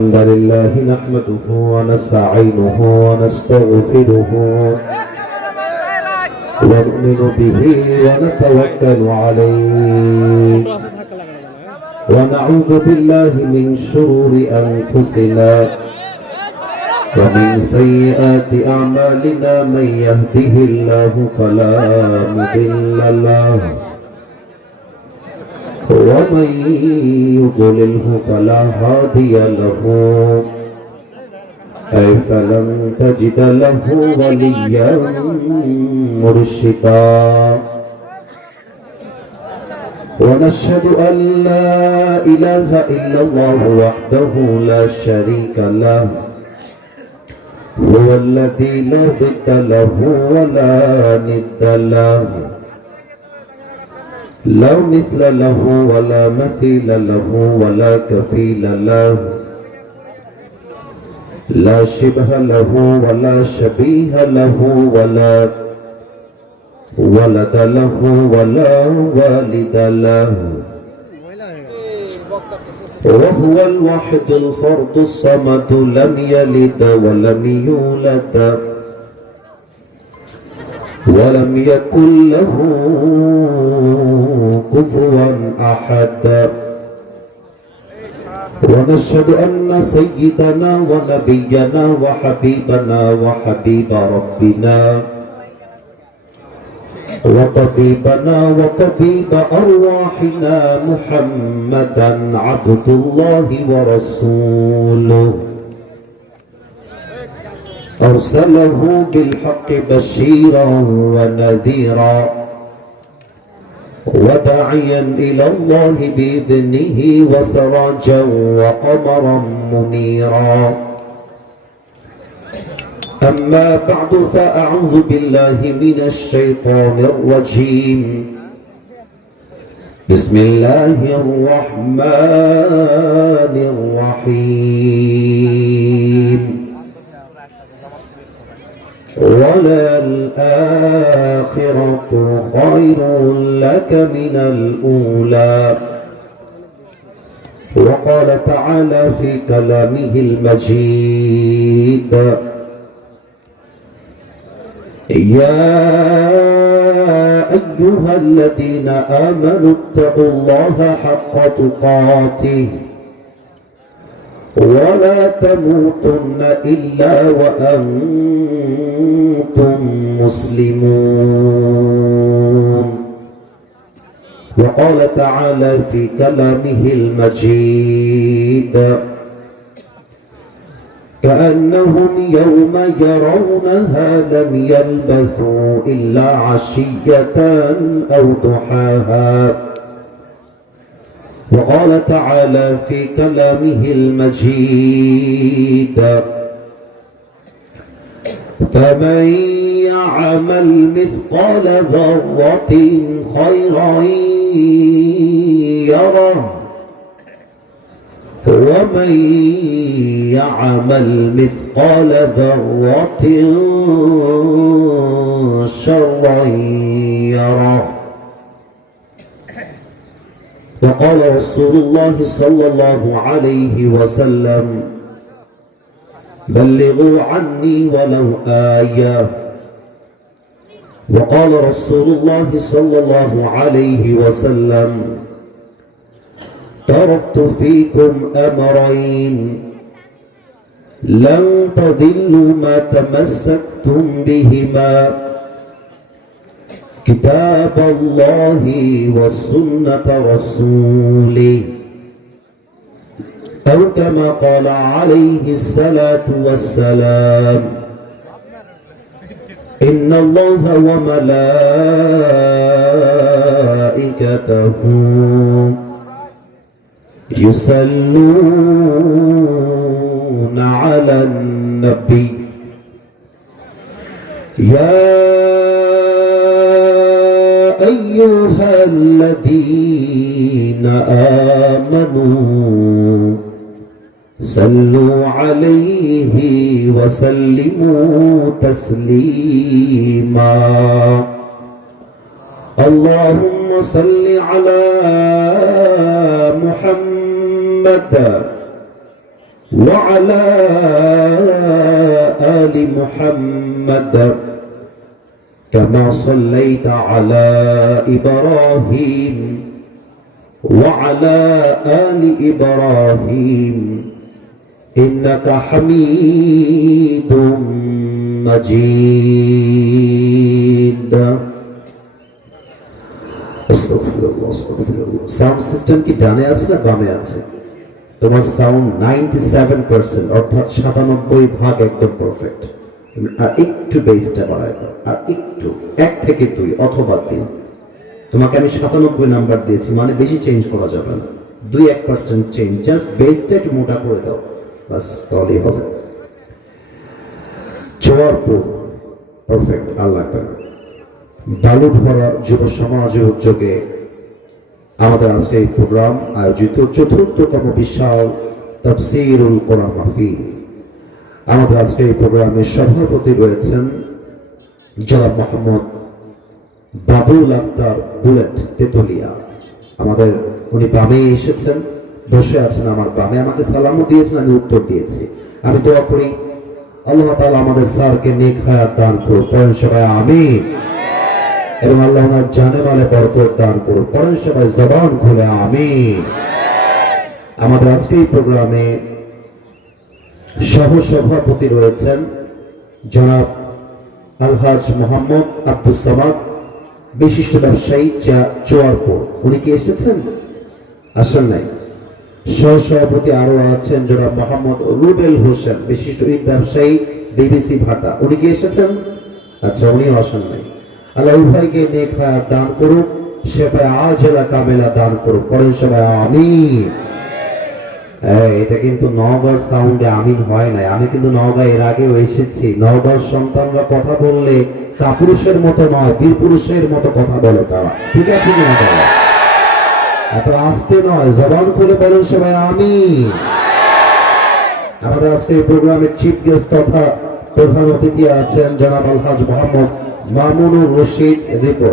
الحمد لله نحمده ونستعينه ونستغفره ونؤمن به ونتوكل عليه ونعوذ بالله من شرور أنفسنا ومن سيئات أعمالنا من يهده الله فلا مضل له ومن يضلله فلا هادي له فلن تجد له وليا مرشدا ونشهد أن لا إله إلا الله وحده لا شريك له هو الذي لا ضد له ولا ند له لا مثل له ولا مثيل له ولا كفيل له لا شبه له ولا شبيه له ولا ولد له ولا والد له وهو الواحد الفرد الصمد لم يلد ولم يولد ولم يكن له كفوا أحد ونشهد أن سيدنا ونبينا وحبيبنا وحبيب ربنا وطبيبنا وطبيب أرواحنا محمدا عبد الله ورسوله أرسله بالحق بشيرا ونذيرا وداعيا إلى الله بإذنه وسراجا وقمرا منيرا أما بعد فأعوذ بالله من الشيطان الرجيم بسم الله الرحمن الرحيم وللآخرة خير لك من الأولى وقال تعالى في كلامه المجيد يا أيها الذين آمنوا اتقوا الله حق تقاته ولا تموتن إلا وأنتم مسلمون وقال تعالى في كلامه المجيد كأنهم يوم يرونها لم يلبثوا إلا عشية أو ضحاها وقال تعالى في كلامه المجيد فمن يعمل مثقال ذرة خيرا يره ومن يعمل مثقال ذرة شرا يره وقال رسول الله صلى الله عليه وسلم بلغوا عني ولو آية وقال رسول الله صلى الله عليه وسلم تركت فيكم أمرين لن تضلوا ما تمسكتم بهما كتاب الله وسنة رسوله أو كما قال عليه الصلاة والسلام إن الله وملائكته يصلون على النبي يا أيها الذين آمنوا صلوا عليه وسلموا تسليما اللهم صل على محمد وعلى آل محمد كما صليت على إبراهيم وعلى آل إبراهيم إنك حميد مجيد আস্তাগফিরুল্লাহ আস্তাগফিরুল্লাহ। Sound system কি ডানে আছে না বামে আছে? তোমার সাউন্ড 97%, অর্থাৎ 97% একদম পারফেক্ট। আর একটু বেসটা বাড়ায় দাও, আর একটু 1 থেকে 2 অথবা 3। তোমাকে আমি 97 নাম্বার দিয়েছি, মানে বেশি চেঞ্জ করা যাবে না, 2-1% চেঞ্জ, জাস্ট বেসটা একটু মোটা করে দাও, বাস তাহলেই হবে। চোয়ারপুর পারফেক্ট। আল্লাহ তাআলা বালু ভরা যুব সমাজের উদ্যোগে আমাদের আজকে এই প্রোগ্রাম আয়োজিত ৪র্থতম বিশাল তাফসীরুল কোরআন মাহফিল। আমাদের আজকে এই প্রোগ্রামের সভাপতি রয়েছেন জনাব মোহাম্মদ বাবুল আক্তার বুলেট তেতুলিয়া। আমাদের উনি বামে এসেছেন, বসে আছেন আমার বামে, আমাকে সালামও দিয়েছেন, আমি উত্তর দিয়েছি। আমি দোয়া করি আল্লাহ তাআলা আমাদের স্যারকে নেক হায়াত দান করুন, পড়েন সবাই আমিন। এবং আল্লাহ ওনার জানে মালে বরকত দান করুন, পড়েন সবাই জবান খুলে আমিন। আমাদের আজকে এই প্রোগ্রামে সহ সভাপতি রয়েছেন জনাব আলহাজ মোহাম্মদ আব্দুস সামাদ, বিশিষ্ট ব্যবসায়ী চোয়ারপুর। উনি কি এসেছেন? আসেন নাই। সহ সভাপতি আরো আছেন জনাব মোহাম্মদ রুবেল হোসেন, বিশিষ্ট ইট ব্যবসায়ী, বিবিসি ভাটা। উনি কি এসেছেন? আচ্ছা, উনিও আসেন নাই। আল্লাহ উভয়কে নেক হায়াত দান করুক, শেফা আজেলা কামেলা দান করুক, পড়েন সবাই আমিন। এটা কিন্তু নওগাঁর সাউন্ডে আমিন হয় নাই। আমি কিন্তু নওগাঁ এর আগেও এসেছি। নওগাঁর সন্তানরা কথা বললে কাপুরুষের মতো নয়, বীর পুরুষের মতো কথা বলে তারা, ঠিক আছে কিনা? তারা এত আস্তে নয়, জবান খুলে বলেন সবাই আমিন। আমাদের আজকে এই প্রোগ্রামের চিফ গেস্ট তথা প্রধান অতিথি আছেন জনাব আলহাজ মোহাম্মদ মামুনুর রশিদ রিপো,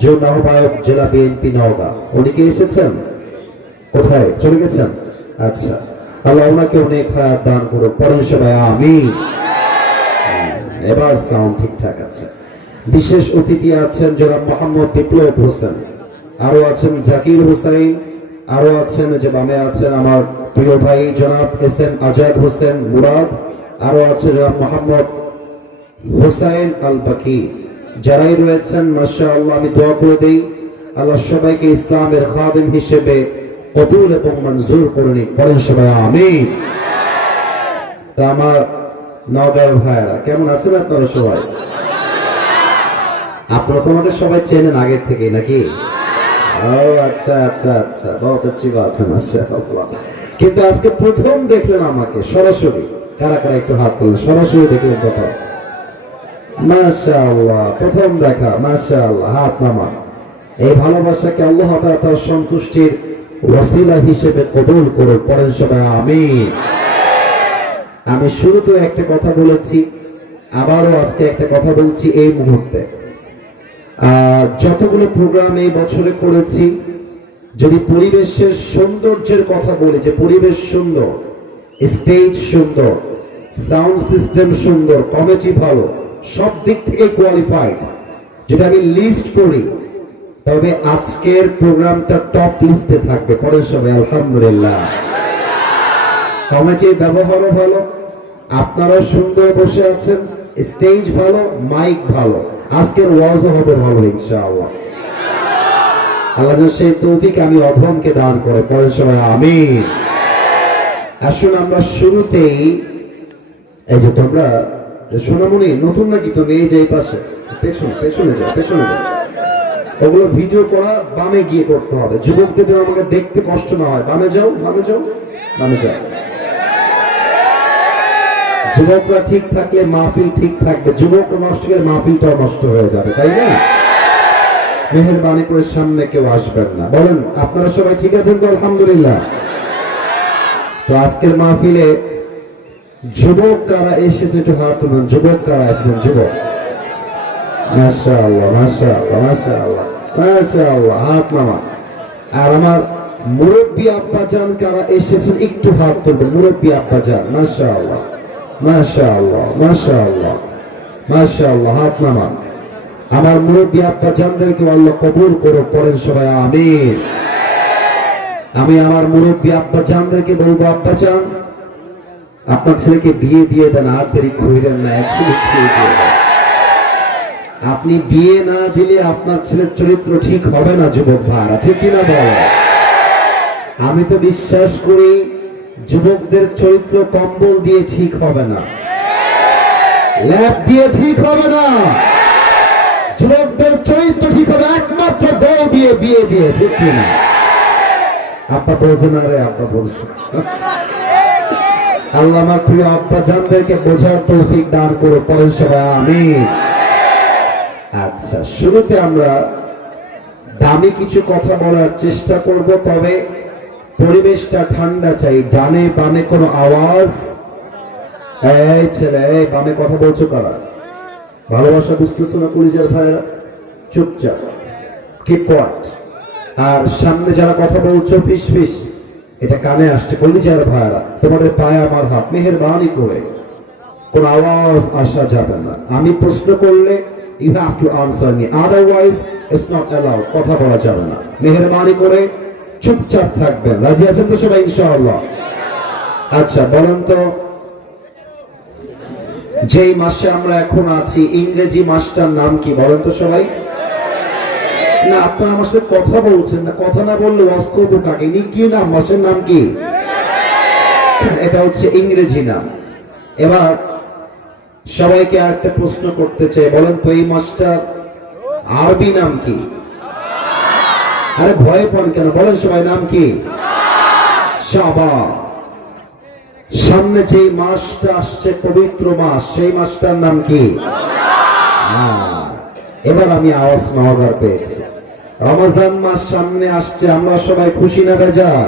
যুগ্ম আহ্বায়ক জেলা বিএনপি নওগাঁ। উনি কি এসেছেন? কোথায় চলে গেছেন? আচ্ছা, আল্লাহ ওনাকে অনেক হায়াত দান করুক, পড়েন সবাই আমিন। এবার সাউন্ড ঠিকঠাক আছে। বিশেষ অতিথি আছেন জনাব মোহাম্মদ বিপ্লব হোসেন, আরো আছেন জাকির হোসেন, আরো আছেন যে বামে আছেন আমার প্রিয় ভাই জনাব এসএম আজাদ হোসেন মুরাদ, আরো আছে জনাব মোহাম্মদ হোসেন আল বাকি। যারাই রয়েছেন মাশাআল্লাহ, আমি দোয়া করে দেই আল্লাহ সবাইকে ইসলামের খাদেম হিসেবে কবুল এবং মঞ্জুর করে নিন, পড়েন সবাই আমিন। তা আমার নওগাঁর ভাইরা কেমন আছেন আপনারা সবাই? আপনারা তো আমাদের সবাই চেনেন আগের থেকে নাকি? ও আচ্ছা আচ্ছা আচ্ছা, বহুত अच्छी बात है মাশাআল্লাহ। কিন্তু আজকে প্রথম দেখলেন আমাকে সরাসরি, কারা কারা একটু হাত তুললেন, সরাসরি দেখলেন কথা? মাশাআল্লাহ, প্রথম দেখা, মাশাআল্লাহ, হাত নামা। এই ভালোবাসাকে আল্লাহ তাআলা তার সন্তুষ্টির ওয়াসিলা হিসেবে কবুল করুন, পড়েন সবাই আমিন। আমি শুরুতে একটা কথা বলেছি, আবারও আজকে একটা কথা বলছি। এই মুহূর্তে যতগুলো প্রোগ্রাম এই বছরে করেছি, যদি পরিবেশের সৌন্দর্যের কথা বলি, যে পরিবেশ সুন্দর, স্টেজ সুন্দর, সাউন্ড সিস্টেম সুন্দর, কমিটি ভালো, সব দিক থেকে কোয়ালিফাইড, যদি আমি লিস্ট করি তবে আজকের প্রোগ্রামটা টপ লিস্টে থাকবে, পরে সবাই আলহামদুলিল্লাহ। কমিটির ব্যবহারও ভালো, আপনারা সুন্দর বসে আছেন, স্টেজ ভালো, মাইক ভালো, আজকের ওয়াজও হবে ভালো ইনশাআল্লাহ। আল্লাহ সেই তৌফিক আমি অধমকে দান করে, পরে সবাই আমিন। আসুন আমরা শুরুতেই, এই যে তোমরা সোনামণি নতুন নাকি তুমি, এই যে এই পাশে পেছনে পেছনে যাও, পেছনে যাও, ওগুলো ভিডিও করা বামে গিয়ে করতে হবে, যুবকদের যেন আমাকে দেখতে কষ্ট না হয়। বামে যাও, বামে যাও, বামে যাও। যুবকরা ঠিক থাকলে মাহফিল ঠিক থাকবে, যুবক নষ্ট হলে মাহফিলটাও নষ্ট হয়ে যাবে, তাই না? মেহেরবানি করে সামনে কেউ আসবেন না। বলেন আপনারা সবাই ঠিক আছেন তো? আলহামদুলিল্লাহ। তো আজকের মাহফিলে যুবক কারা এসেছেন একটু হাত তুলুন। যুবক কারা এসেছেন? যুবক, মাশাআল্লাহ মাশাআল্লাহ মাশাআল্লাহ মাশাআল্লাহ, হাত নামা। আর আমার মুরব্বী আব্বাজান কারা এসেছেন একটু হাত তুলবেন। মুরব্বী আব্বাজান, মাশাআল্লাহ মাশাআল্লাহ মাশাআল্লাহ মাশাআল্লাহ, হাত নামান। আমার মুরব্বী আব্বাজানদেরকে আল্লাহ কবুল করো, পড়েন সবাই আমিন। আমি আমার মুরব্বী আব্বাজানদেরকে বলবো, আব্বাজান আপনার ছেলেকে বিয়ে দিয়ে দেন, আর দেরি করিলেন না, এখনই বিয়ে দিয়ে দেন। আপনি বিয়ে না দিলে আপনার ছেলের চরিত্র ঠিক হবে না যুবক ভাইরা, ঠিক কিনা বল? আমি তো বিশ্বাস করি যুবকদের চরিত্র কম্বল দিয়ে ঠিক হবে না, ল্যাপ দিয়ে ঠিক হবে না। যুবকদের চরিত্র ঠিক হবে একমাত্র বউ দিয়ে, বিয়ে দিয়ে, ঠিক কিনা? আপা বোঝে না রে, আপা বোঝে। আল্লাহ আমার প্রিয় আব্বা জানদেরকে বোঝার তৌফিক দান করে, পড়েন সবাই আমিন। আচ্ছা, শুরুতে আমরা দামি কিছু কথা বলার চেষ্টা করব, তবে পরিবেশটা ঠান্ডা চাই। ডানে বামে কোনো আওয়াজ? এই ছেলে, এই বামে কথা বলছো কারা? ভালোবাসা বুঝতেছো না কলিজার ভাইরা? চুপচাপ, কিপ কোয়াট। আর সামনে যারা কথা বলছো ফিস ফিস, এটা কানে আসছে কলিজার ভাইরা, তোমাদের পায়ে আমার হাত, মেহেরবানি করে কোন আওয়াজ আসা যাবে না। আমি প্রশ্ন করলে you have to answer me, otherwise it's not allowed, কথা বলা যাবে না। মেহেরবানি করে চুপচাপ থাকবেন। রাজি আছেন তো সবাই ইনশাআল্লাহ? আচ্ছা, বলেন তো যেই মাসে আমরা এখন আছি, ইংরেজি মাসটার নাম কি বলেন তো সবাই? না, আপনারা আমার সাথে কথা বলছেন না, কথা না বললে ওয়াজ করবো কাকে? কি নাম, মাসের নাম কি? এটা হচ্ছে ইংরেজি নাম। এবার সবাইকে আরেকটা প্রশ্ন করতে চাই, বলেন তো এই মাসটার আরবি নাম কি? আরে ভয় পান কেন, বলেন সবাই, নাম কি? শাবান। সামনে যে মাসটা আসছে পবিত্র মাস, সেই মাসটার নাম কি? এবার আমি আওয়াজ নওয়ার পেয়েছি। রমজান মাস সামনে আসছে, আমরা সবাই খুশি না বেজার?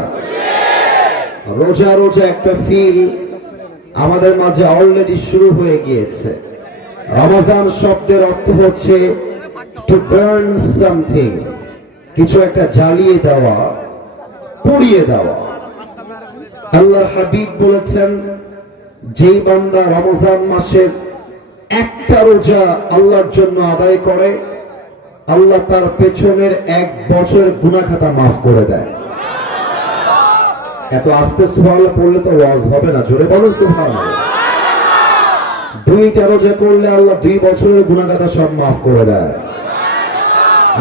রোজা রোজা একটা ফিল আমাদের মাঝে অলরেডি শুরু হয়ে গিয়েছে। রমজান শব্দের অর্থ হচ্ছে টু বার্ন সামথিং, কিছু একটা জ্বালিয়ে দেওয়া, পুড়িয়ে দেওয়া। আল্লাহর হাবিব বলেছেন, যেই বান্দা রমজান মাসের একটা রোজা আল্লাহর জন্য আদায় করে, আল্লাহ তার পেছনের 1 বছরের গুনাহ খাতা মাফ করে দেয়। এত আস্তে সুবহানাল্লাহ পড়লে তো ওয়াজ হবে না, জোরে বলো সুবহানাল্লাহ। 2টা রোজা করলে আল্লাহ 2 বছরের গুনাহ খাতা সব মাফ করে দেয়।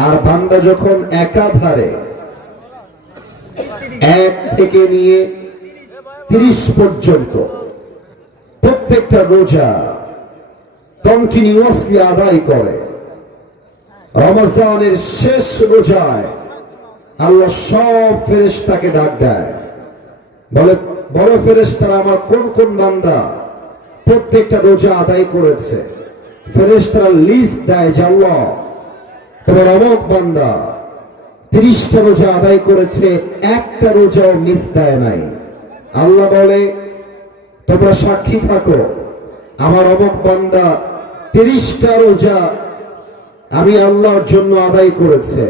আর বান্দা যখন একাধারে 1 থেকে নিয়ে 30 পর্যন্ত প্রত্যেকটা রোজা কন্টিনিউয়াসলি আদায় করে, রমজানের শেষ রোজায় আল্লাহ সব ফেরেশতাকে ডাক দেয়, বলে বড় ফেরেশতারা আমার কোন কোন বান্দা প্রত্যেকটা রোজা আদায় করেছে। ফেরেশতারা লিস্ট দেয় যে আল্লাহ তোমার অমুক বান্দা 30টা রোজা আদায় করেছে, একটা রোজাও মিস দেয় নাই। আল্লাহ বলে তোমরা সাক্ষী থাকো, আমার অমুক বান্দা 30টা রোজা আমি আল্লাহর জন্য আদায় করেছে,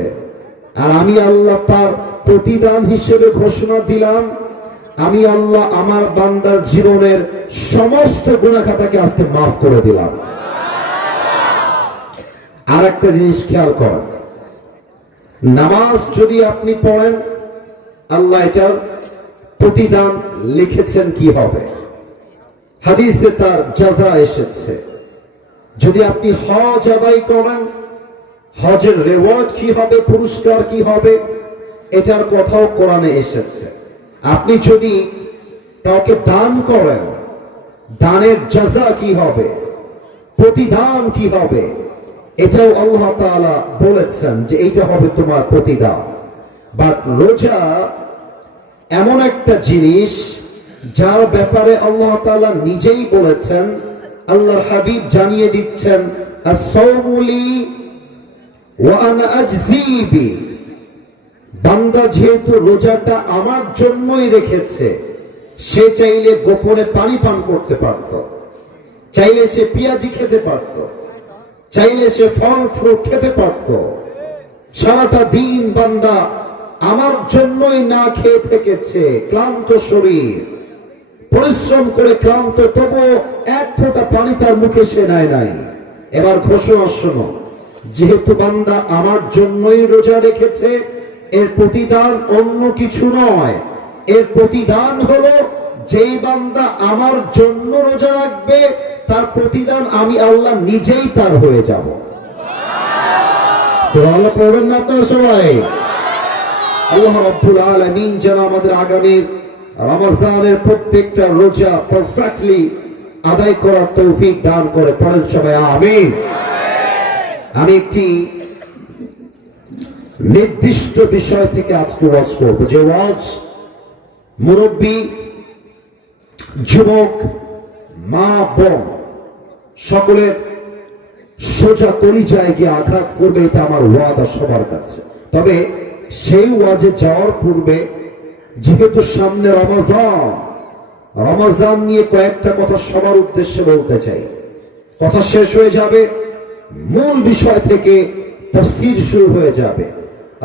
আর আমি আল্লাহ তার প্রতিদান হিসেবে ঘোষণা দিলাম, আমি আল্লাহ আমার বান্দার জীবনের সমস্ত গুনাহ খাতাকে আজকে মাফ করে দিলাম। আর একটা জিনিস খেয়াল করেন, নামাজ যদি আপনি পড়েন, আল্লাহ এটার প্রতিদান লিখেছেন কি হবে, হাদিসে তার জাযা এসেছে। যদি আপনি হজ আদায় করেন, হজের রিওয়ার্ড কি হবে, পুরস্কার কি হবে, এটার কথাও কোরআনে এসেছে। আপনি যদি কাউকে দান করেন, দানের জাযা কি হবে, প্রতিদান কি হবে, এটাও আল্লাহ তাআলা বলেছেন যে এটা হবে তোমার প্রতিদান। বাট রোজা এমন একটা জিনিস যার ব্যাপারে আল্লাহ তাআলা নিজেই বলেছেন, আল্লাহর হাবিব জানিয়ে দিচ্ছেন, আস-সাওমু লি ওয়া আনা আজজি বি। বান্দা যেহেতু রোজাটা আমার জন্যই রেখেছে, সে চাইলে গোপনে পানি পান করতে পারত, চাইলে সে পেঁয়াজি খেতে পারত, চাইলে সে ফল ফ্রুট খেতে পারত। সারাটা দিন বান্দা আমার জন্যই না খেয়ে থেকেছে, ক্লান্ত শরীর, পরিশ্রম করে ক্লান্ত, তবুও এক ফোঁটা পানি তার মুখে সে নেয় নাই। এবার ঘোষণা শোনো, যেহেতু বান্দা আমার জন্যই রোজা রেখেছে, এর প্রতিদান অন্য কিছু নয়, এর প্রতিদান হলো যেই বান্দা আমার জন্য রোজা রাখবে, তার প্রতিদান আমি আল্লাহ নিজেই তার হয়ে যাব। সুবহানাল্লাহ পড়বেন না আপনারা সবাই? আল্লাহ রাব্বুল আলামিন যেন আমাদের আগামী রমজানের প্রত্যেকটা রোজা পারফেক্টলি আদায় করার তৌফিক দান করে। পড়েন সবাই আমিন। আমি একটি নির্দিষ্ট বিষয় থেকে আজকে ওয়াজ করব, যে ওয়াজ মুরব্বী, যুবক, মা, বোন সকলের সোজা কলিজায় গিয়ে আঘাত করবে, এটা আমার ওয়াদা সবার কাছে। তবে সেই ওয়াজে যাওয়ার পূর্বে, যেহেতু সামনে রমজান নিয়ে কয়েকটা কথা সবার উদ্দেশ্যে বলতে চাই। কথা শেষ হয়ে যাবে, মূল বিষয় থেকে তাফসীর শুরু হয়ে যাবে।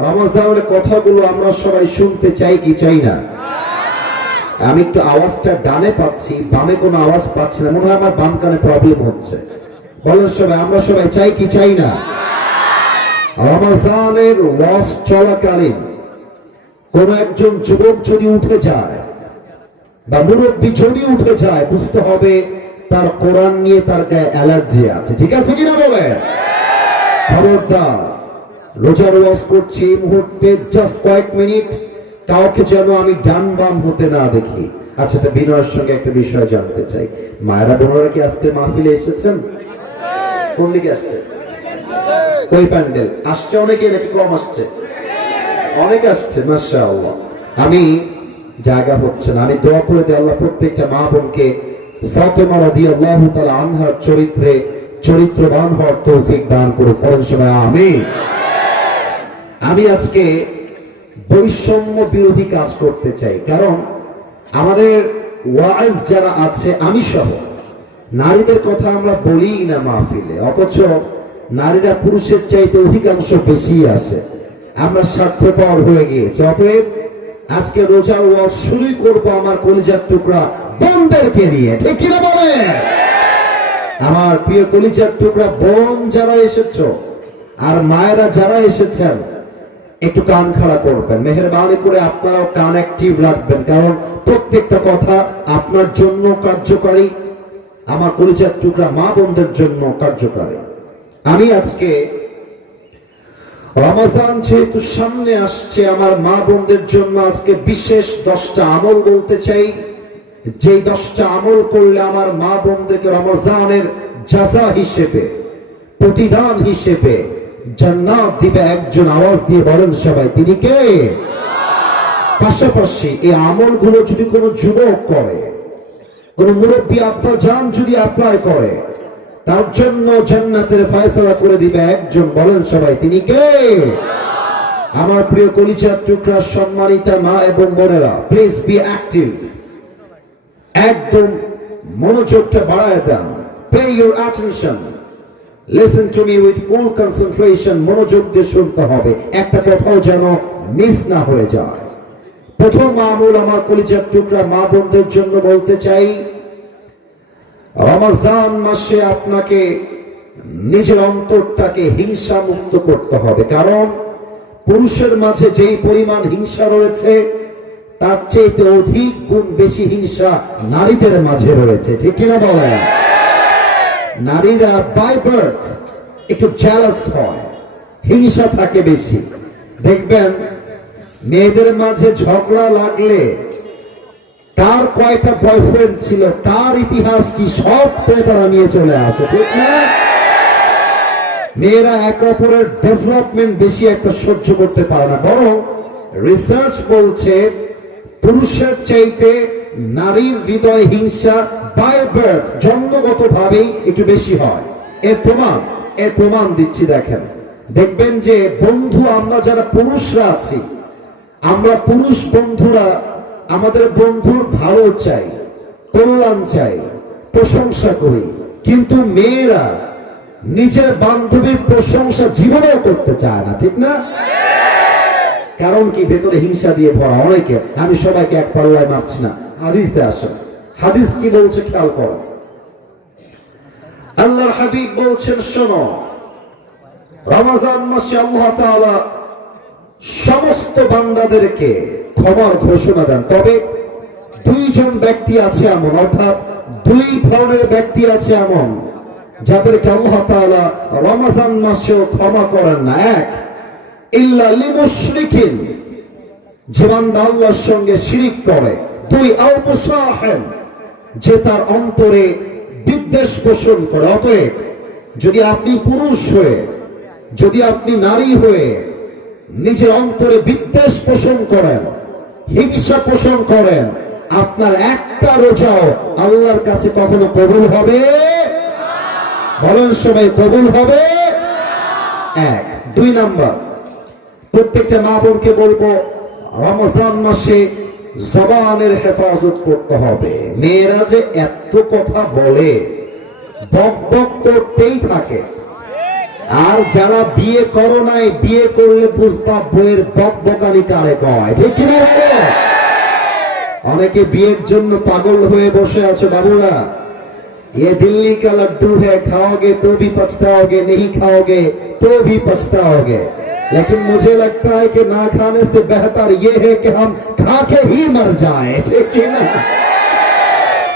রমজানের কথাগুলো আমরা সবাই শুনতে চাই কি চাই না? আমি একটু আওয়াজটা ডানে পাচ্ছি, বামে কোনো আওয়াজ পাচ্ছি না, মনে হয় আমার বাম কানে প্রবলেম হচ্ছে। বলেন সবাই, আমরা সবাই চাই কি চাই না? রমজানের ওয়াজ চলাকালীন কোন একজন যুবক যদি উঠে যায় বা মুরব্বী যদি উঠে যায়, বুঝতে হবে তার কোরআন নিয়ে তার গায়ে অ্যালার্জি আছে। ঠিক আছে কিনা বলেন? খবরদার, রোজার ওয়াজ করছি এই মুহূর্তে, জাস্ট কয়েক মিনিট কাউকে যেন আমি ডান বাম হতে না দেখি। আচ্ছা, এটা বিনয়ের সঙ্গে একটা বিষয় জানতে চাই, মায়েরা বোনেরা কি আজকে মাহফিলে এসেছেন? কোন দিকে আসছে? ওই প্যান্ডেল আসছে অনেকে নাকি কম আসছে? অনেক আসছে, মাশাআল্লাহ। আমি জায়গা হচ্ছে না, আমি দোয়া করে দিই আল্লাহ প্রত্যেকটা মা বোনকে ফাতেমা রাদিয়াল্লাহু তাআলা আনহার চরিত্রবান হওয়ার তৌফিক দান করুন। পড়েন সবাই আমিন। আমি আজকে বৈষম্য বিরোধী কাজ করতে চাই, কারণ আমাদের ওয়াইজ যারা আছে, আমি সহ, নারীদের কথা আমরা বলি না মাহফিলে, অথচ নারীরা পুরুষের চাইতে অধিকাংশ বেশি আছে। আমরা স্বার্থপর হয়ে গিয়েছি। অতএব আজকে রোজার ওয়াজ শুরু করব আমার কলিজার টুকরা বোনদেরকে নিয়ে। ঠিক কিনা বলেন? আমার প্রিয় কলিজার টুকরা বোন যারা এসেছো আর মায়েরা যারা এসেছেন, একটু কান খাড়া করবেন, মেহেরবানি করে আপনারাও কান অ্যাক্টিভ রাখবেন, কারণ প্রত্যেকটা কথা আপনার জন্য কার্যকারী, আমার কলিজার টুকরা মা বোনদের জন্য কার্যকারী। আমি আজকে রমজান যেহেতু সামনে আসছে, আমার মা বোনদের জন্য আজকে বিশেষ 10টা আমল বলতে চাই, যেই 10টা আমল করলে আমার মা বোনদেরকে রমজানের জাযা হিসেবে, প্রতিদান হিসেবে জান্নাত দিবে একজন। আওয়াজ দিয়ে বলেন সবাই, তিনি কে? পাশাপাশি এই আমলগুলো যদি কোনো যুবক করে, কোন মুরব্বী আব্বা জান যদি অ্যাপ্লাই করে, তার জন্য জান্নাতের ফয়সালা করে দিবে একজন। বলেন সবাই, তিনি কে? আমার প্রিয় কলিজার টুকরা সম্মানিতা মা এবং বোনেরা, প্লিজ বি অ্যাক্টিভ। একদম মনোযোগটা বাড়ায় দেন। Pay your attention, listen to me with full concentration. মনোযোগ দিয়ে শুনতে হবে, একটা কথাও যেন মিস না হয়ে যায়। প্রথম আমল আমার কলিজার টুকরা মা বোনদের জন্য বলতে চাই, রমজান মাসে আপনাকে নিজের অন্তরটাকে হিংসা মুক্ত করতে হবে, কারণ পুরুষের মাঝে যেই পরিমাণ হিংসা রয়েছে, তার চেয়ে অধিক গুণ বেশি হিংসা নারীদের মাঝে রয়েছে। ঠিক কিনা বলেন? নারীরা বাই বার্থ একটু জেলাস হয়, হিংসা থাকে বেশি। দেখবেন মেয়েদের মাঝে ঝগড়া লাগলে তার কয়টা বয়ফ্রেন্ড ছিল, তার ইতিহাস কি, সব তারা নিয়ে চলে আসে। ঠিক না? মেয়েরা একে অপরের ডেভেলপমেন্ট বেশি একটা সহ্য করতে পারে না, বরং রিসার্চ বলছে পুরুষের চাইতে নারীর হৃদয় হিংসা বাই বার্থ, জন্মগত ভাবেই একটু বেশি হয়। এর প্রমাণ দিচ্ছি, দেখেন। দেখবেন যে বন্ধু, আমরা যারা পুরুষরা আছি, আমরা পুরুষ বন্ধুরা আমাদের বন্ধুর ভালো চাই, কল্যাণ চাই, প্রশংসা করি, কিন্তু মেয়েরা নিজের বান্ধবীর প্রশংসা জীবনেও করতে চায় না। ঠিক না? কারণ কি? ভেতরে হিংসা দিয়ে ভরা অনেকে। আমি সবাইকে এক পাল্লায় মাপছি না, হাদিসে আসে। হাদিস কি বলছে খেয়াল করো। আল্লাহর হাবিব বলছেন, শোনো, রমজান মাসে আল্লাহ তাআলা সমস্ত বান্দাদেরকে ক্ষমার ঘোষণা দেন, তবে দুইজন ব্যক্তি আছে এমন, অর্থাৎ দুই ধরনের ব্যক্তি আছে এমন যাদেরকে আল্লাহ তাআলা রমজান মাসেও ক্ষমা করেন না। এক, ইল্লা লিমুশরিকিন, যে বান্দা আল্লাহর সঙ্গে শিরিক করে। দুই, আও মুসাহিন, যে তার অন্তরে বিদ্বেষ পোষণ করে। অতএব যদি আপনি পুরুষ হয়ে, যদি আপনি নারী হয়ে নিজের অন্তরে বিদ্বেষ পোষণ করেন, হিংসা পোষণ করেন, আপনার একটা রোজাও আল্লাহর কাছে কখনো কবুল হবে? বলেন সবাই, কবুল হবে? এক। দুই নাম্বার, প্রত্যেকটা মা বোনকে বলবো, রমজান মাসে জবানের হেফাজত করতে হবে। মেয়েরা যে এত কথা বলে, বক বক করতেই থাকে। আর যারা বিয়ে করো নাই, বিয়ে করলে বুঝবা বইয়ের বক বকানি কারে কয়, ঠিক কিনা? অনেকে বিয়ের জন্য পাগল হয়ে বসে আছে। বাবুরা, ये दिल्ली का लड्डू है, खाओगे तो भी पछताओगे, नहीं खाओगे तो भी पछताओगे। लेकिन मुझे लगता है कि ना खाने से बेहतर ये है कि हम खा के ही मर जाएं, ठीक है ना?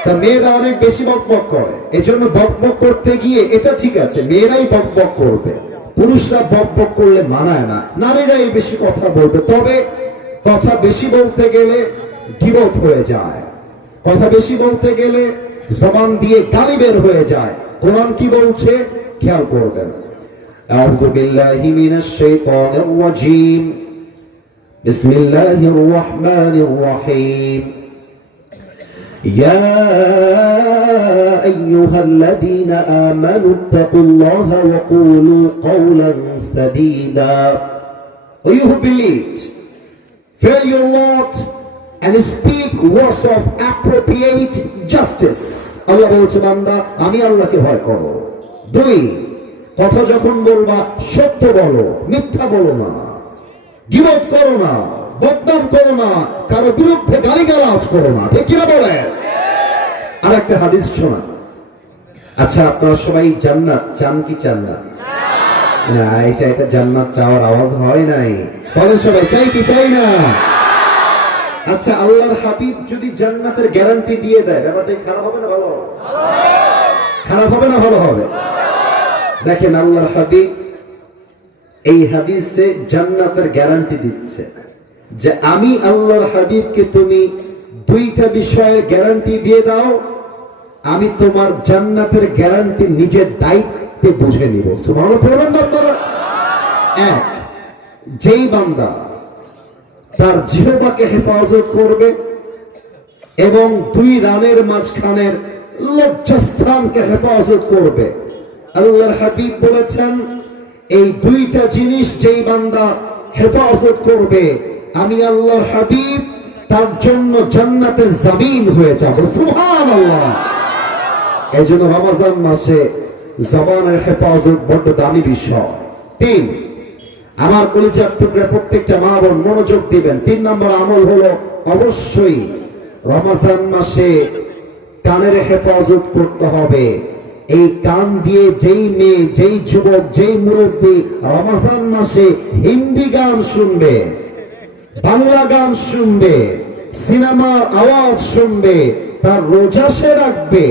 তা মেয়েরা অনেক বেশি বকবক করে, এজন্য বকবক করতে গিয়ে এটা ঠিক আছে, মেয়েরাই বকবক করবে, পুরুষরা বকবক করলে মানায় না, নারীরাই বেশি কথা বলবে। তবে কথা বেশি বলতে গেলে গীবত হয়ে যায়, কথা বেশি বলতে গেলে জবান দিয়ে গালি বের হয়ে যায়। কোরআন কি বলছে খেয়াল করবেন। আউযু বিল্লাহি মিনাশ শাইতানির রাজীম, বিসমিল্লাহির রহমানির রহিম। ইয়া আইয়ুহাল্লাযীনা আমানু তাকুল্লাহা ওয়া কুলু কাওলান সাদীদা। O you who believed, fear your Lord and speak words of appropriate justice. আল্লাহ বলছে, বান্দা আমি আল্লাহকে ভয় করো। দুই, কথা যখন বলবা সত্য বলো, মিথ্যা বলো না, গীবত করো না, বদনাম করো না, কারো বিরুদ্ধে গালিগালাজ করো না, ঠিক কিনা বলে? আর একটা হাদিস শোনা। আচ্ছা, আপনারা সবাই জান্নাত চান কি চান না? না, এটা জান্নাত চাওয়ার আওয়াজ হয় নাই। বলেন সবাই, চাই কি চাই না? আচ্ছা, আল্লাহর হাবিব যদি জান্নাতের গ্যারান্টি দিয়ে দেয়, ব্যাপারটা খারাপ হবে না ভালো হবে? খারাপ হবে না ভালো হবে? দেখেন, আল্লাহর হাবিব এই হাদিসে জান্নাতের গ্যারান্টি দিচ্ছে যে আমি আল্লাহর হাবিবকে তুমি দুইটা বিষয়ের গ্যারান্টি দিয়ে দাও, আমি তোমার জান্নাতের গ্যারান্টি নিজের দায়িত্বে বুঝে নিব। সুবহানাল্লাহ। এক, যেই বান্দা তার জিহ্বাকে হেফাজত করবে এবং দুই রানের মাঝখানের লজ্জাস্থানকে হেফাজত করবে, আল্লাহর হাবিব বলেছেন এই দুইটা জিনিস যেই বান্দা হেফাজত করবে, আমি আল্লাহর হাবিব তার জন্য জান্নাতের জামিন হয়ে যাব। সুবহানাল্লাহ। এই জন্য রমজান মাসে জবানের হেফাজত বড় দামি বিষয়। তিন, আমার কলিজার টুকরা প্রত্যেকটা মা বোন মনোযোগ দিবেন। 3 নম্বর আমল হলো অবশ্যই রমজান মাসে কানের হেফাজত করতে হবে। এই কান দিয়ে যেই মেয়ে, যেই যুবক, যেই মুরব্বী রমজান মাসে হিন্দি গান শুনবে, বাংলা গান শুনবে, সিনেমার আওয়াজ শুনবে, তার রোজা সে রাখবে,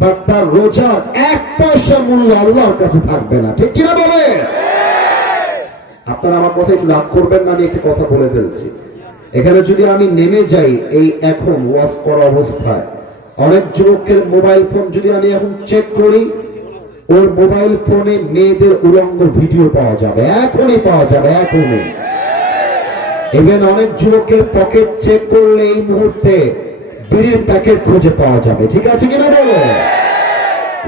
বা তার রোজার 1 পয়সা মূল্য আল্লাহর কাছে থাকবে না, ঠিক কিনা বলে? আপনারা আমার কথা একটু রাগ করবেন না, আমি একটা কথা বলে ফেলছি। এখানে যদি আমি নেমে যাই, এই এখন ওয়াজ করা অবস্থায় অনেক যুবকের মোবাইল ফোন যদি আমি এখন চেক করি, ওর মোবাইল ফোনে মেয়েদের উলঙ্গ ভিডিও পাওয়া যাবে, এখনই পাওয়া যাবে, এখনই। ইভেন অনেক যুবকের পকেট চেক করলে এই মুহূর্তে বিড়ির প্যাকেট খুঁজে পাওয়া যাবে, ঠিক আছে কিনা বলো?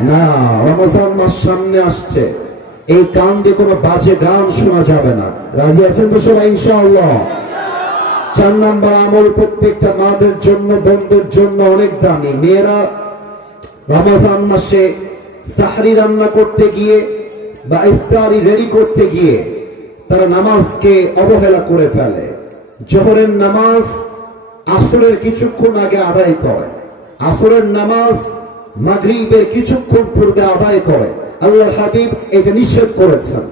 না, রমজান মাস সামনে আসছে, এই কান দিয়ে কোনো বাজে গান শোনা যাবে না। রাজি আছেন তো সবাই ইনশাআল্লাহ? 4 নম্বর আমল প্রত্যেকটা মাদের জন্য, বোনদের জন্য অনেক দামি। মেয়েরা রমজান মাসে সাহরি রান্না করতে গিয়ে বা ইফতারি রেডি করতে গিয়ে তারা নামাজকে অবহেলা করে ফেলে। জোহরের নামাজ আসরের কিছুক্ষণ আগে আদায় করে, আসরের নামাজ মাগরিবের কিছুক্ষণ পূর্বে আদায় করে। আল্লাহর হাবিব এটা নিষেধ করেছেন।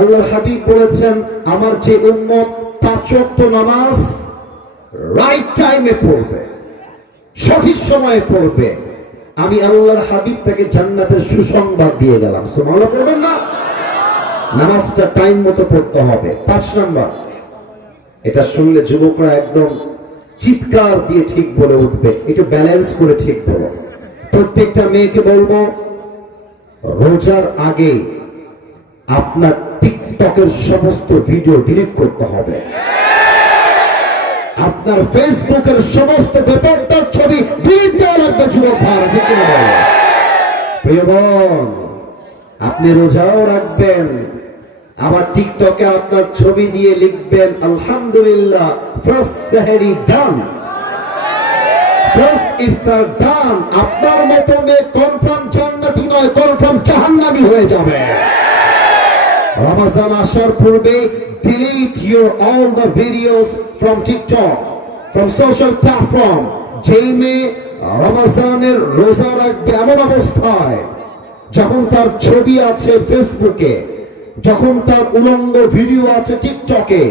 আল্লাহর হাবিব বলেছেন, আমার যে উম্মত 5 ওয়াক্ত নামাজ রাইট টাইমে পড়বে, সঠিক সময়ে পড়বে, আমি আল্লাহর হাবিব তাকে জান্নাতের সুসংবাদ দিয়ে গেলাম। সুবহানাল্লাহ পড়বেন না? নামাজটা টাইম মতো পড়তে হবে। 5 নাম্বার, এটা শুনলে যুবকরা একদম চিৎকার দিয়ে ঠিক বলে উঠবে, একটু ব্যালেন্স করে ঠিক বলো। প্রত্যেকটা মেয়েকে বলবো, রোজার আগে আপনার টিকটকের সমস্ত ভিডিও ডিলিট করতে হবে, আপনার ফেসবুকের সমস্ত বেপরদার ছবি ডিলিট দেওয়া লাগবে। যুবক ভাই, ঠিক কিনা বলো? প্রিয় বোন, আপনি রোজাও রাখবেন, আবার টিকটকে আপনার ছবি দিয়ে লিখবেন, আলহামদুলিল্লাহ ফার্স্ট সেহরি ডান, ফার্স্ট ইফতার ডান। আপনার মতো মেয়ে কনফার্ম জান্নাতি নয়, কনফার্ম জাহান্নামী হয়ে যাবে। রমজান আসার পূর্বে delete your all the videos from TikTok, from social platform। যেই মেয়ে রমজানের রোজা রাখবে এমন অবস্থায় যখন তার ছবি আছে ফেসবুকে, যখন তার উলঙ্গ ভিডিও আছে টিকটকে,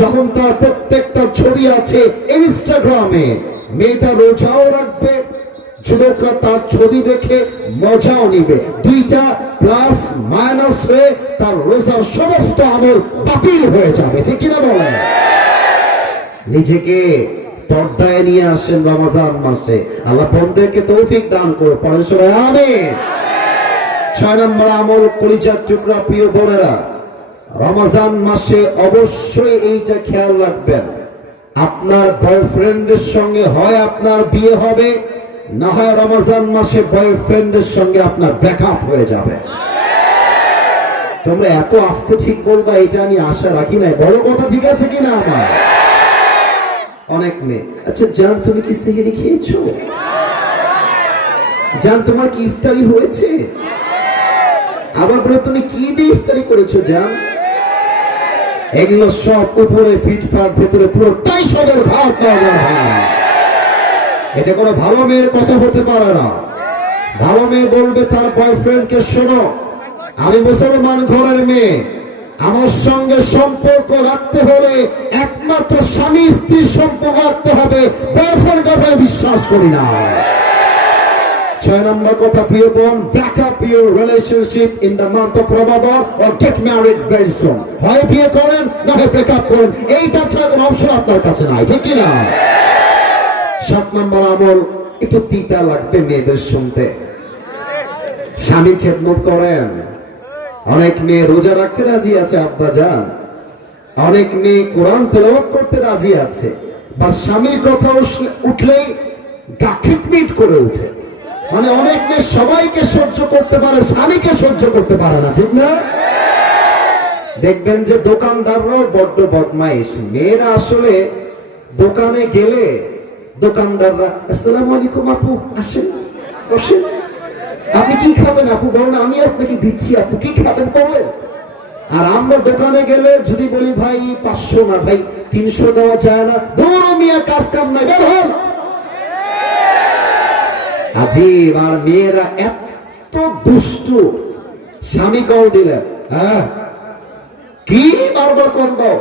যখন তার প্রত্যেকটা ছবি আছে ইনস্টাগ্রামে, মেয়েটা রোজাও রাখবে, যুবকরা তার ছবি দেখে মজাও নিবে, দুইটা প্লাস মাইনাস হয়ে তার রোজার সমস্ত আমল বাতিল হয়ে যাবে। ঠিক কিনা বলেন? নিজেকে পর্দায় নিয়ে আসেন রমজান মাসে। আল্লাহ বন্দেরকে তৌফিক দান করুন, পড়েন সবাই আমিন। 6 নম্বর আমল, কলিজার টুকরা প্রিয় বোনেরা, রমজান মাসে অবশ্যই এইটা খেয়াল রাখবেন, আপনার বয়ফ্রেন্ডের সঙ্গে হয় আপনার বিয়ে হবে, না হয় রমজান মাসে বয়ফ্রেন্ডের সঙ্গে আপনার ব্রেকআপ হয়ে যাবে। তোমরা এত আস্তে ঠিক বলবা এটা আমি আশা রাখি নাই। বড় কথা, ঠিক আছে কিনা? আমার অনেক মেয়ে, আচ্ছা জান তুমি কি সেহরি খেয়েছো? জান তোমার কি ইফতারি হয়েছে? আবার বলো তুমি কি দিয়ে ইফতারি করেছো জান? এগুলো সব উপরে ফিটফাট, ভেতরে পুরোটাই সদর ঘাট। এটা কোনো ভালো মেয়ের কথা হতে পারে না। ভালো মেয়ে বলবে তার বয়ফ্রেন্ডকে, শোনো আমি মুসলমান ঘরের মেয়ে, আমার সঙ্গে সম্পর্ক রাখতে হলে একমাত্র স্বামী স্ত্রীর সম্পর্ক রাখতে হবে, বয়ফ্রেন্ড কথায় বিশ্বাস করি না। 6 নম্বর কথা, প্রিয় বোন, break up your relationship in the month of Ramadan or get married very soon। হয় বিয়ে করেন, না হয় ব্রেক আপ করেন, এইটা ছাড়া কোনো অপশন আপনার কাছে নাই। ঠিক কিনা? 7 নম্বর আমল, একটু তিতা লাগবে মেয়েদের শুনতে, স্বামী খেদমত করেন। অনেক মেয়ে রোজা রাখতে রাজি আছে আব্বা জান, অনেক মেয়ে কোরআন তেলাওয়াত করতে রাজি আছে, বা স্বামীর কথা উঠলেই গা খিটমিট করে উঠে। মানে অনেক মেয়ে সবাইকে সহ্য করতে পারে, স্বামীকে সহ্য করতে পারে না। ঠিক না? দেখবেন যে দোকানদাররাও বড্ড বদমাইশ। মেয়েরা আসলে দোকানে গেলে দোকানদাররা, আসসালামু আলাইকুম আপু, আসেন বসেন, আপনি কি খাবেন আপু? বলেন আমি আপনাকে দিচ্ছি, আপু কি খাবেন বলেন। আর আমরা দোকানে গেলে যদি বলি ভাই 500 না ভাই 300 দেওয়া যায় না, দৌড়ো মিয়া, কাজ কাম নাই, বের হন। আজীব। আর মেয়েরা এত দুষ্টু, স্বামী কল দিলেন, হ্যাঁ কি বারবার কল দাও,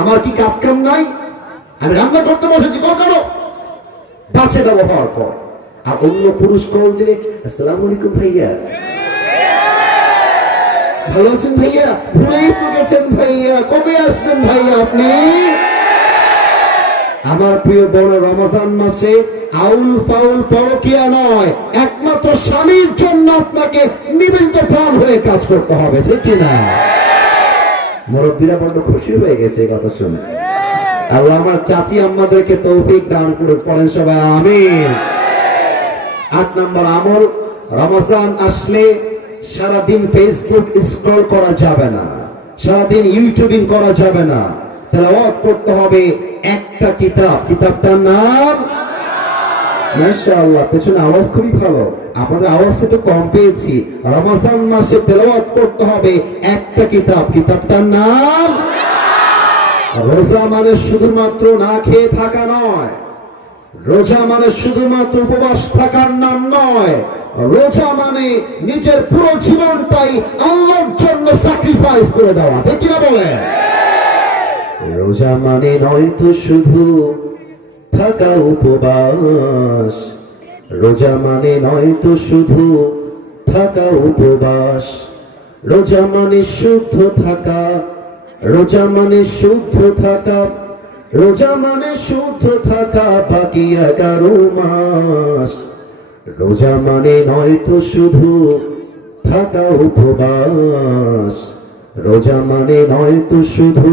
আমার কি কাজ কাম নাই, আমি রান্না করতে বসেছি, কল করো, বাছে ব্যবহার কর। আর অন্য পুরুষ কল দিলে, আসসালামু আলাইকুম ভাইয়া, ভালো আছেন ভাইয়া, ভুলেই তো গেছেন ভাইয়া, কবে আসবেন ভাইয়া আপনি? আমার প্রিয় বড়, রমজান মাসে আউল ফাউল পরকিয়া নয়, একমাত্র স্বামীর জন্য আপনাকে নিবেদিত প্রাণ হয়ে কাজ করতে হবে। ঠিক কিনা? মুরব্বীরা বড্ড খুশি হয়ে গেছে এই কথা শুনে। আল্লাহ আমার চাচি আম্মাদেরকে তৌফিক দান করে, পড়েন সবাই আমিন। 8 নম্বর আমল, রমজান আসলে সারাদিন ফেসবুক স্ক্রল করা যাবে না, সারাদিন ইউটিউবিং করা যাবে না, তেলাওয়াত করতে হবে একটা কিতাব। কিতাবটার নাম মাশাআল্লাহ, পেছনে আওয়াজ খুবই ভালো। আপনাদের আওয়াজ একটু কম পেয়েছি। রমজান মাসে তেলাওয়াত করতে হবে একটা কিতাব, কিতাবটার নাম রোজা। মানে শুধুমাত্র না খেয়ে থাকা নয়, রোজা মানে শুধুমাত্র উপবাস থাকার নাম নয়, রোজা মানে নিজের পুরো জীবনটাই আল্লাহর জন্য স্যাক্রিফাইস করে দেওয়া, ঠিক কিনা বলেন? রোজা মানে নয় তো শুধু থাকা উপবাস, রোজা মানে নয় তো শুধু থাকা উপবাস, রোজা মানে শুদ্ধ থাকা, রোজা মানে শুদ্ধ থাকা, রোজা মানে শুদ্ধ থাকা বাকি 11 মাস। রোজা মানে নয় তো শুধু থাকা উপবাস, রোজা মানে নয় তো শুধু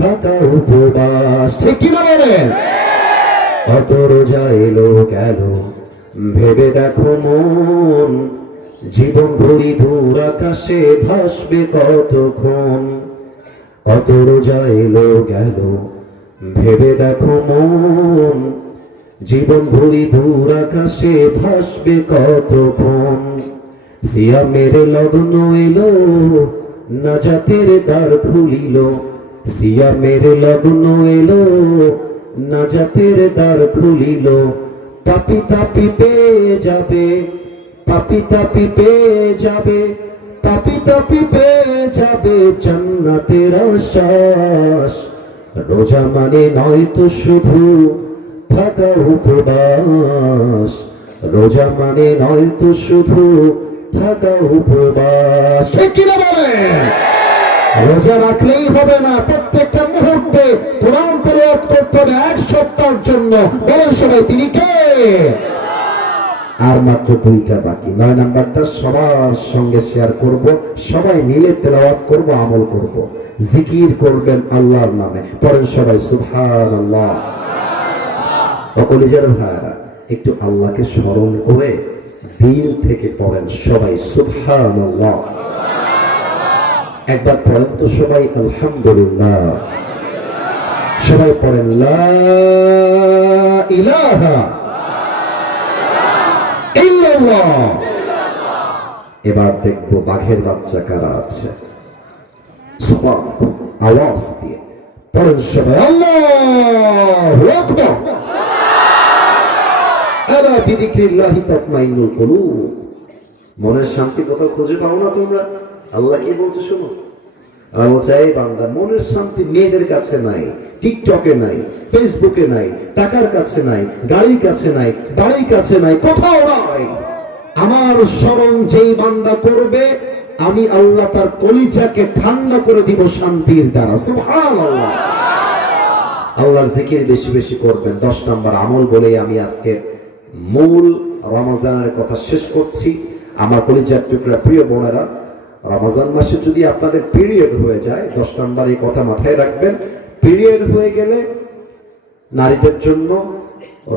থাকা উপবাস, ঠিক কিনা বলেন? কত রোজা এলো গেল ভেবে দেখো মন, জীবন ঘড়ি দূর আকাশে ভাসবে কতক্ষণ। কত রোজা এলো গেল ভেবে দেখো মন, জীবন ঘড়ি দূর আকাশে ভাসবে কতক্ষণ। সিয়ামের লগ্ন এলো নাজাতের দ্বার খুলিল, সিয়ামের লগ্ন এলো নাজাতের দ্বার খুলিল। পাপি তাপি পেয়ে যাবে, পাপি তাপি পেয়ে যাবে, পাপি তাপি পেয়ে যাবে জান্নাতের আশ্বাস। রোজা মানে নয় তো শুধু থাকা উপবাস, রোজা মানে নয় তো শুধু থাকা উপবাস, ঠিক কিনা বলেন? রোজা রাখলেই হবে না, প্রত্যেকটা মুহূর্তে কোরআন তেলাওয়াত করতে হবে 1 সপ্তাহের জন্য। বলেন সবাই তিনি কে? আর মাত্র 2টা বাকি। 9 নাম্বারটা সবার সঙ্গে শেয়ার করব, সবাই মিলে তেলাওয়াত করব, আমল করব, জিকির করবেন আল্লাহর নামে। পড়েন সবাই সুবহানাল্লাহ। কলিজার ভাইরা, একটু আল্লাহকে স্মরণ করে দিল থেকে পড়েন সবাই সুবহানাল্লাহ। একবার পড়েন তো সবাই আলহামদুলিল্লাহ। সবাই পড়েন লা ইলাহা ইল্লাল্লাহ। এবার দেখবো বাঘের বাচ্চা কারা আছে। সুবহান, আওয়াজ দিয়ে পড়েন সবাই আল্লাহু আকবার। আলা বিযিকরিল্লাহি তাতমাইন্নুল কুলুব। মনের শান্তি কোথাও খুঁজে পাও না তোমরা? আল্লাহ কি বলছে শোনো। আল্লাহ বলছে, এই বান্দা, মনের শান্তি মেয়েদের কাছে নাই, টিকটকে নাই, ফেসবুকে নাই, টাকার কাছে নাই, গাড়ির কাছে নাই, বাড়ির কাছে নাই, কোথাও নাই। আমার স্মরণ যেই বান্দা করবে, আমি আল্লাহ তার কলিজাকে ঠান্ডা করে দিব শান্তির দ্বারা। সুবহানাল্লাহ। আল্লাহর জিকির বেশি বেশি করবেন। 10 নম্বর আমল বলে আমি আজকে মূল রমজানের কথা শেষ করছি। আমার কলিজার টুকরা প্রিয় বোনেরা, রমজান মাসে যদি আপনাদের পিরিয়ড হয়ে যায়, 10 নম্বর এই কথা মাথায় রাখবেন, পিরিয়ড হয়ে গেলে নারীদের জন্য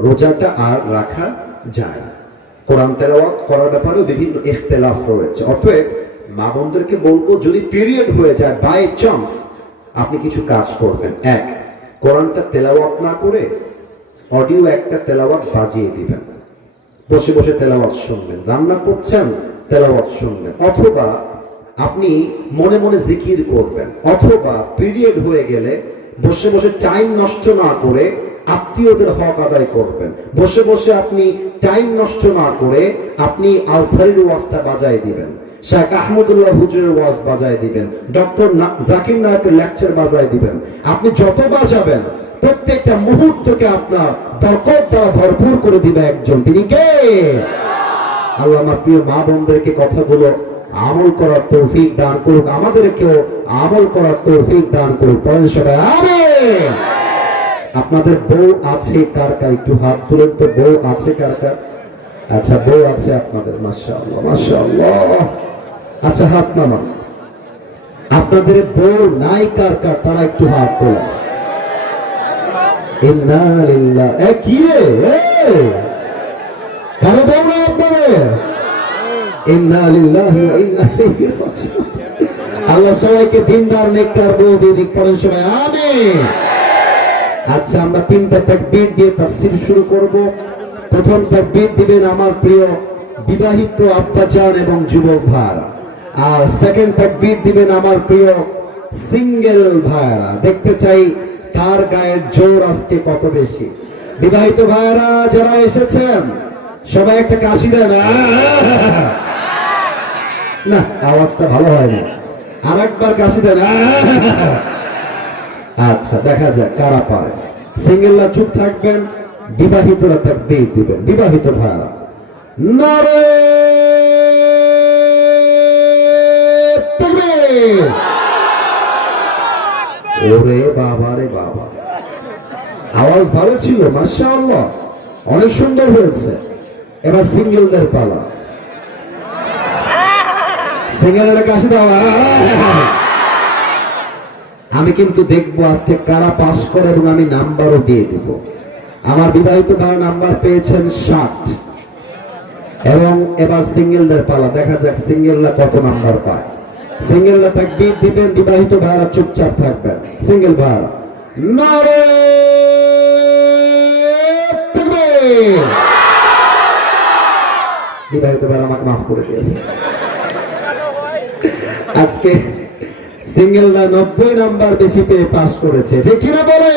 রোজাটা আর রাখা যায় না। কোরআন তেলাওয়াত করার ব্যাপারেও বিভিন্ন ইখতিলাফ রয়েছে। অতএব মা বোনদেরকে বলবো, যদি পিরিয়ড হয়ে যায় বাই চান্স, আপনি কিছু কাজ করবেন। 1, কোরআনটা তেলাওয়াত না করে অডিও একটা তেলাওয়াত বাজিয়ে দিবেন, বসে বসে তেলাওয়াত শুনবেন। রান্না করছেন, তেলাওয়াত শুনবেন। অথবা আপনি মনে মনে জিকির করবেন। অথবা পিরিয়ড হয়ে গেলে বসে বসে টাইম নষ্ট না করে আত্মীয়দের হক আদায় করবেন। বসে বসে আপনি টাইম নষ্ট না করে আপনি আজহারের ওয়াজটা বাজায় দিবেন, শেখ আহমদুল্লাহ হুজুরের ওয়াজ বাজায় দিবেন, ডক্টর জাকির নায়কের লেকচার বাজায় দিবেন। আপনি যত বাজাবেন, প্রত্যেকটা মুহূর্তকে আপনার বরকত দ্বারা ভরপুর করে দিবে একজন, তিনি কে? আল্লাহ আমার প্রিয় মা বোনদেরকে কথাগুলো আমল করার তৌফিক দান করুক, আমাদেরকেও আমল করার তৌফিক দান করুক। পড়েন সবাই আমিন। আপনাদের বউ আছে কার কার? একটু হাত তুলেন তো। বউ আছে কার কার? আচ্ছা, বউ আছে আপনাদের, মাশাআল্লাহ মাশাআল্লাহ। আচ্ছা, হাত নামান। আপনাদের বউ নাই কার কার? তারা একটু হাত তোলেন। ইন্না লিল্লাহ। কি রে, কারো বউ না আপনাদের? ইন্না লিল্লাহি ওয়া ইন্না ইলাইহি রাজিউন। আল্লাহ সবাইকে দিনদার নেককার বউ দিক। পড়েন সবাই আমিন। আচ্ছা, আমরা 3টা তাকবীর দিয়ে তাফসীর শুরু করব। প্রথম তাকবীর দিবেন আমার প্রিয় বিবাহিত আব্বাজান এবং যুবক ভাইরা, আর সেকেন্ড তাকবীর দিবেন আমার প্রিয় সিঙ্গেল ভাইরা। দেখতে চাই কার গায়ের জোর আজকে কত বেশি। বিবাহিত ভাইরা যারা এসেছেন সবাই একটা কাশি দেন। না, আওয়াজটা ভালো হয়নি, আর একবার কাশি দেন। আচ্ছা, দেখা যাক কারা পারে। সিঙ্গেলরা চুপ থাকবেন, বিবাহিতরা তাকবীর দিবেন। বিবাহিত ভাইরা নারে তাকবীর। ওরে বাবা রে বাবা, আওয়াজ ভালো ছিল, মাশাআল্লাহ, অনেক সুন্দর হয়েছে। এবার সিঙ্গেলদের পালা। সিঙ্গেলের কাছে দেওয়া। আমি কিন্তু দেখবো আজকে কারা পাস করে এবং আমি নাম্বারও দিয়ে দিব। আমার বিবাহিত ভাই নাম্বার পেয়েছেন 60 এবং এবার সিঙ্গেলদের পালা। দেখা যাক সিঙ্গেলরা কত নাম্বার পায়। সিঙ্গেলরা তাকবীর দিবেন, বিবাহিত ভাইরা চুপচাপ থাকবেন। সিঙ্গেল ভাইরা নারে তাকবীর। বিবাহিত ভাইরা আমাকে মাফ করে দিন। আজকে সিঙ্গেলরা 90 নাম্বার বেশি পেয়ে পাস করেছে, ঠিক কিনা বলে?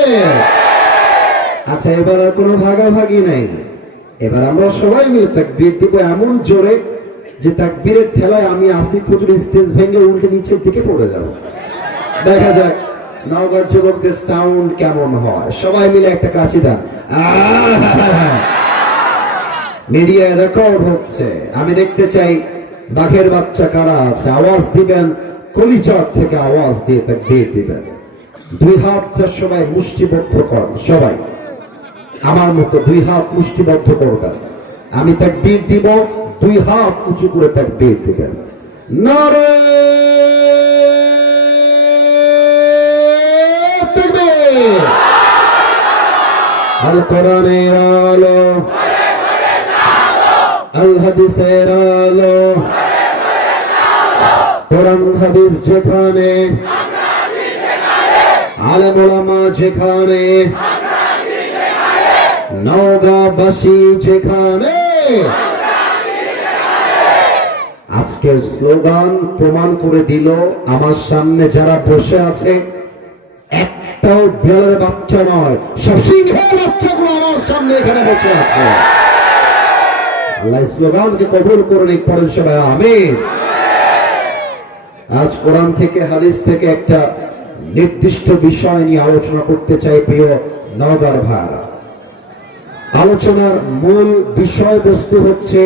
আচ্ছা, এবার আর কোনো ভাগাভাগি নাই। এবার আমরা সবাই মিলে তাকবীর দিব এমন জোরে যে তাকবীরের ঠেলায় আমি আসি খুচুর স্টেজ ভেঙে উল্টে নিচের দিকে পড়ে যাব। দেখা যাক নওগাঁর যুবকদের সাউন্ড কেমন হয়। সবাই মিলে একটা কাশি দেন। মিডিয়ায় রেকর্ড হচ্ছে, আমি দেখতে চাই বাঘের বাচ্চা কারা আছে। আওয়াজ দিবেন, কলিজার থেকে আওয়াজ দিয়ে তাকবীর দিবেন। দুই হাতটা সবাই মুষ্টিবদ্ধ করেন। সবাই আমার মতো দুই হাত মুষ্টিবদ্ধ করবেন। আমি তাকবীর দিব, দুই হাত উঁচু করে তাকবীর দিবেন। নারে তাকবীর। আল কোরআনের আলো, আল হাদিসের আলো, কোরআন হাদিস যেখানে, আলেম ওলামা যেখানে, নওগাঁবাসী যেখানে। আজকের স্লোগান প্রমাণ করে দিল আমার সামনে যারা বসে আছে একটাও বিড়ালের বাচ্চা নয়, সব সিংহের বাচ্চাগুলো আমার সামনে এখানে বসে আছে। আল্লাহ স্লোগানকে কবুল করুন, পড়েন সবাই আমিন। আজ কোরআন থেকে হাদিস থেকে একটা নির্দিষ্ট বিষয় নিয়ে আলোচনা করতে চাই প্রিয় নওগাঁর ভাইরা। আলোচনার মূল বিষয়বস্তু হচ্ছে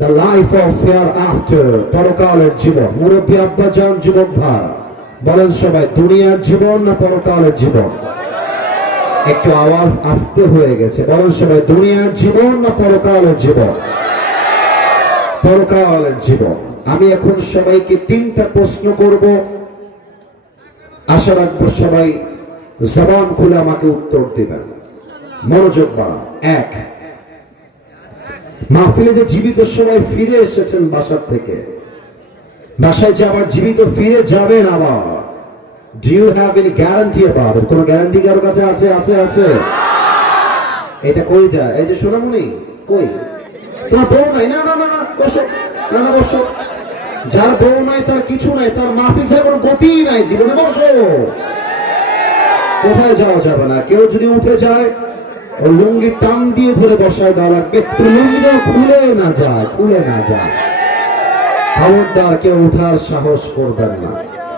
the life of here after, পরকালের জীবন। মুরব্বী আব্বাজান, যুবক ভাই বলেন সবাই, দুনিয়ার জীবন না পরকালের জীবন? একটু আওয়াজ আস্তে হয়ে গেছে, বলেন সবাই, দুনিয়ার জীবন না পরকালের জীবন? পরকালের জীবন। আমি এখন সবাইকে 3টা প্রশ্ন করব, আশা রাখবো সবাই জবান খুলে আমাকে উত্তর দিবেন। মনোযোগ বাড়ান। 1, মাহফিলে যে জীবিত সবাই ফিরে এসেছেন বাসার থেকে, বাসায় যে আবার জীবিত ফিরে যাবেন আবার, do you have any guarantee about it? কোন গ্যারান্টি কারো কাছে আছে? আছে আছে। এটা কই যায়? এই যে সোনামণি কই? তোমার বউ নাই? না না না না, বসো। না না, বসো। যার বউ নাই তার কিছু নাই, তার মাহফিল ছাড়া কোনো গতিই নাই জীবনে। বসো। কোথায় যাওয়া যাবে না। কেউ যদি উঠে যায় ও লুঙ্গি টান দিয়ে ধরে বসায় দেওয়া লাগবে, লুঙ্গিটা খুলে না যায়, খুলে না যায়। খবরদার কেউ উঠার সাহস করবেন না।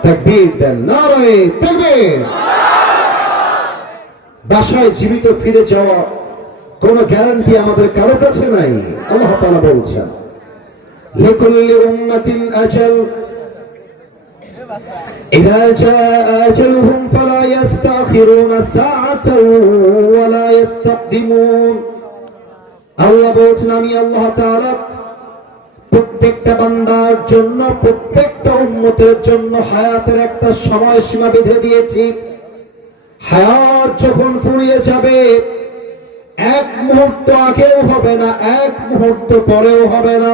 তাকবীর দেন, নারে তাকবীর। বাসায় জীবিত ফিরে যাওয়া কোনো গ্যারান্টি আমাদের কারো কাছে নাই। আল্লাহ তাআলা বলছেন, লিকুল্লি উম্মাতিন আজাল ইযা জাআ আজালুহুম ফালা ইস্তাখিরুনা সাআতান ওয়ালা ইস্তাকদিমুন। আল্লাহ বলছেন, আমি আল্লাহ তাআলা প্রত্যেকটা বান্দার জন্য, প্রত্যেকটা উম্মতের জন্য হায়াতের একটা সময়সীমা বেঁধে দিয়েছি। হায়াত যখন ফুরিয়ে যাবে, এক মুহূর্ত আগেও হবে না, এক মুহূর্ত পরেও হবে না।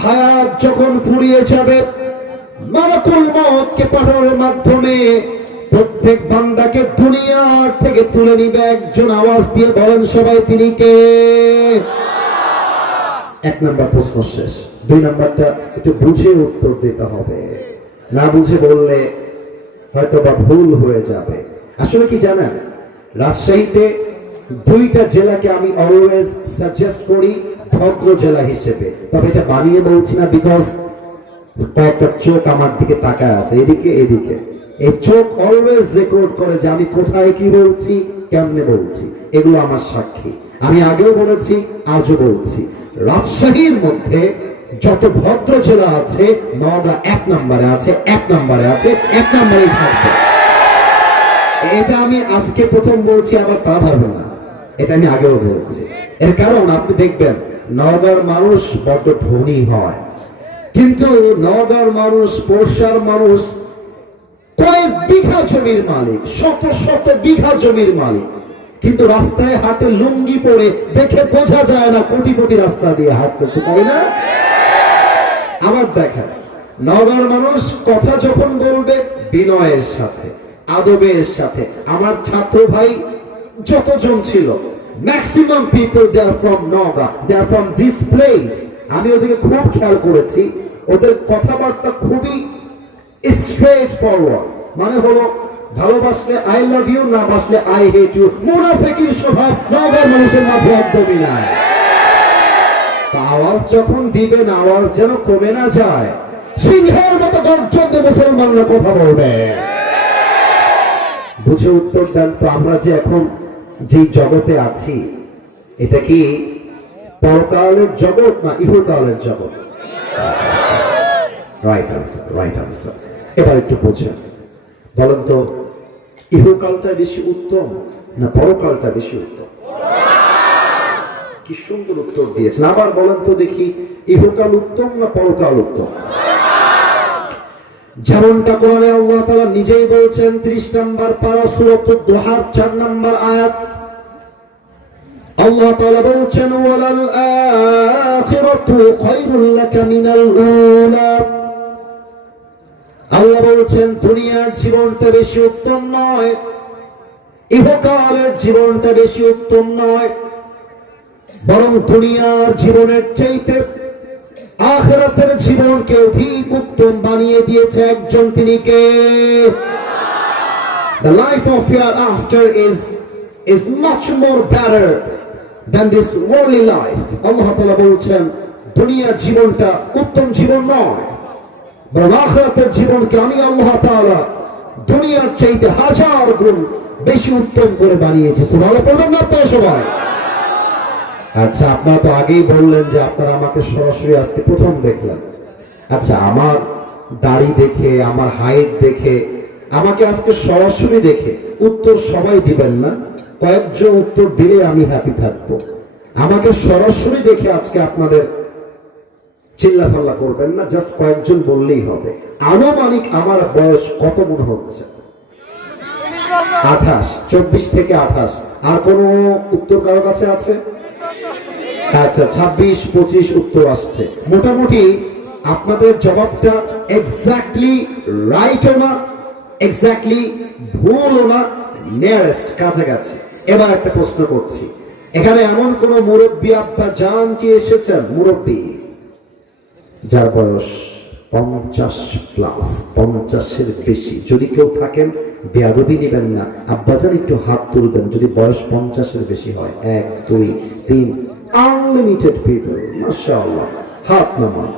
হায়াত যখন ফুরিয়ে যাবে, মালাকুল মউতকে পাঠানোর মাধ্যমে প্রত্যেক বান্দাকে দুনিয়ার থেকে তুলে নিবে একজন। আওয়াজ দিয়ে বলেন সবাই, তিনি কে? এক নম্বর প্রশ্ন শেষ। দুই নম্বরটা একটু বুঝে উত্তর দিতে হবে, না বুঝে বললে হয়তো বা ভুল হয়ে যাবে। আসলে কি জানেন, রাজশাহীতে দুইটা জেলাকে আমি অলওয়েজ সাজেস্ট করি ভদ্র জেলা হিসেবে। তবে এটা বানিয়ে বলছি না, বিকজ কয়েকটা চোখ আমার দিকে তাকায় আছে, এদিকে এদিকে। এই চোখ অলওয়েজ রেকর্ড করে যে আমি কোথায় কি বলছি, কেমনে বলছি, এগুলো আমার সাক্ষী। আমি আগেও বলেছি, আজও বলছি, রাজশাহীর মধ্যে যত ভদ্র জেলা আছে, নওগাঁ এক নম্বরে আছে, এক নম্বরে আছে, এক নম্বরেই থাকবে। এটা আমি আজকে প্রথম বলছি, আবার তা ভাবো না, এটা আমি আগেও বলছি। এর কারণ আপনি দেখবেন নওগাঁর মানুষ বড্ড ধনী হয়, কিন্তু নওগাঁর মানুষ, পোরশার মানুষ কয়েক বিঘা জমির মালিক, শত শত বিঘা জমির মালিক, কিন্তু রাস্তায় হাতে লুঙ্গি পরে দেখে বোঝা যায় না কোটিপতি রাস্তা দিয়ে হাঁটতেছে, তাই না? আবার দেখেন নওগাঁর মানুষ কথা যখন বলবে বিনয়ের সাথে, আদবের সাথে। আমার ছাত্র ভাই যতজন ছিল, maximum people they are from Naogaon, they are from this place. আমি ওদেরকে খুব খেয়াল করেছি, ওদের কথাবার্তা খুবই স্ট্রেট ফরওয়ার্ড, মানে হলো ভালোবাসলে আই লাভ ইউ, না বাসলে আই হেট ইউ। মুনাফিকের স্বভাব নওগাঁর মানুষের মাঝে একদমই নাই। আওয়াজ যখন দিবেন, আওয়াজ যেন কমে না যায়, সিংহের মতো গর্জন দিয়ে মুসলমানরা কথা বলবে। বুঝে উত্তর দেন তো, আমরা যে এখন যে জগতে আছি, এটা কি পরকালের জগৎ না ইহকালের জগৎ? Right answer, right answer. এবার একটু বোঝেন, বলেন তো, ইহকালটা বেশি উত্তম না পরকালটা বেশি উত্তম? কি সুন্দর উত্তর দিয়েছেন। আবার বলেন তো দেখি, ইহকাল উত্তম না পরকাল উত্তম? যেমনটা কোরআনে আল্লাহ তাআলা নিজেই বলছেন, 30 নম্বর পারা সূরাতুদ দুহার 4 নম্বর আয়াত। আল্লাহ তাআলা বলছেন, ওয়ালাল আখিরাতু খায়রুল লাকা মিনাল উলা। আল্লাহ বলছেন দুনিয়ার জীবনটা বেশি উত্তম নয়, ইহকালের জীবনটা বেশি উত্তম নয়, বরং দুনিয়ার জীবনের চাইতে আখিরাতের জীবনকে অধিক উত্তম বানিয়ে দিয়েছে একজন, তিনি কে? The life of hereafter is much more better than this worldly life. আল্লাহ তাআলা বলছেন দুনিয়ার জীবনটা উত্তম জীবন নয়, বরং আখিরাতের জীবনকে আমি আল্লাহ তাআলা দুনিয়ার চাইতে 1000 গুণ বেশি উত্তম করে বানিয়েছি। সুবহানাল্লাহ পড়বেন না তো সবাই? আচ্ছা, আপনারা তো আগেই বললেন যে আপনারা আমাকে সরাসরি আজকে প্রথম দেখলেন। আচ্ছা, আমার দাড়ি দেখে, আমার হাইট দেখে, আমাকে আজকে সরাসরি দেখে উত্তর সবাই দিবেন না, কয়েকজন উত্তর দিলে আমি হ্যাপি থাকবো। আমাকে সরাসরি দেখে আজকে আপনাদের চিল্লাফাল্লা করবেন না, জাস্ট কয়েকজন বললেই হবে। আনুমানিক আমার বয়স কত মনে হচ্ছে? 28, 24 থেকে 28। আর কোন উত্তর কারো কাছে আছে? আচ্ছা, 26, 25 উত্তর আসছে। মোটামুটি আপনাদের জবাবটা এক্স্যাক্টলি রাইটও না, এক্স্যাক্টলি ভুলও না, নিয়ারেস্ট, কাছাকাছি। এবার একটা প্রশ্ন করছি, এখানে এমন কোন মুরব্বী আব্বা জান কি এসেছেন? মুরব্বী যার বয়স 50 প্লাস, 50-এর বেশি, যদি কেউ থাকেন বেয়াদবি নিবেন না, আব্বাজান একটু হাত তুলবেন যদি বয়স 50-এর বেশি হয়। 1, 2, 3, আনলিমিটেড পিপল, মাশাআল্লাহ, হাত নামান।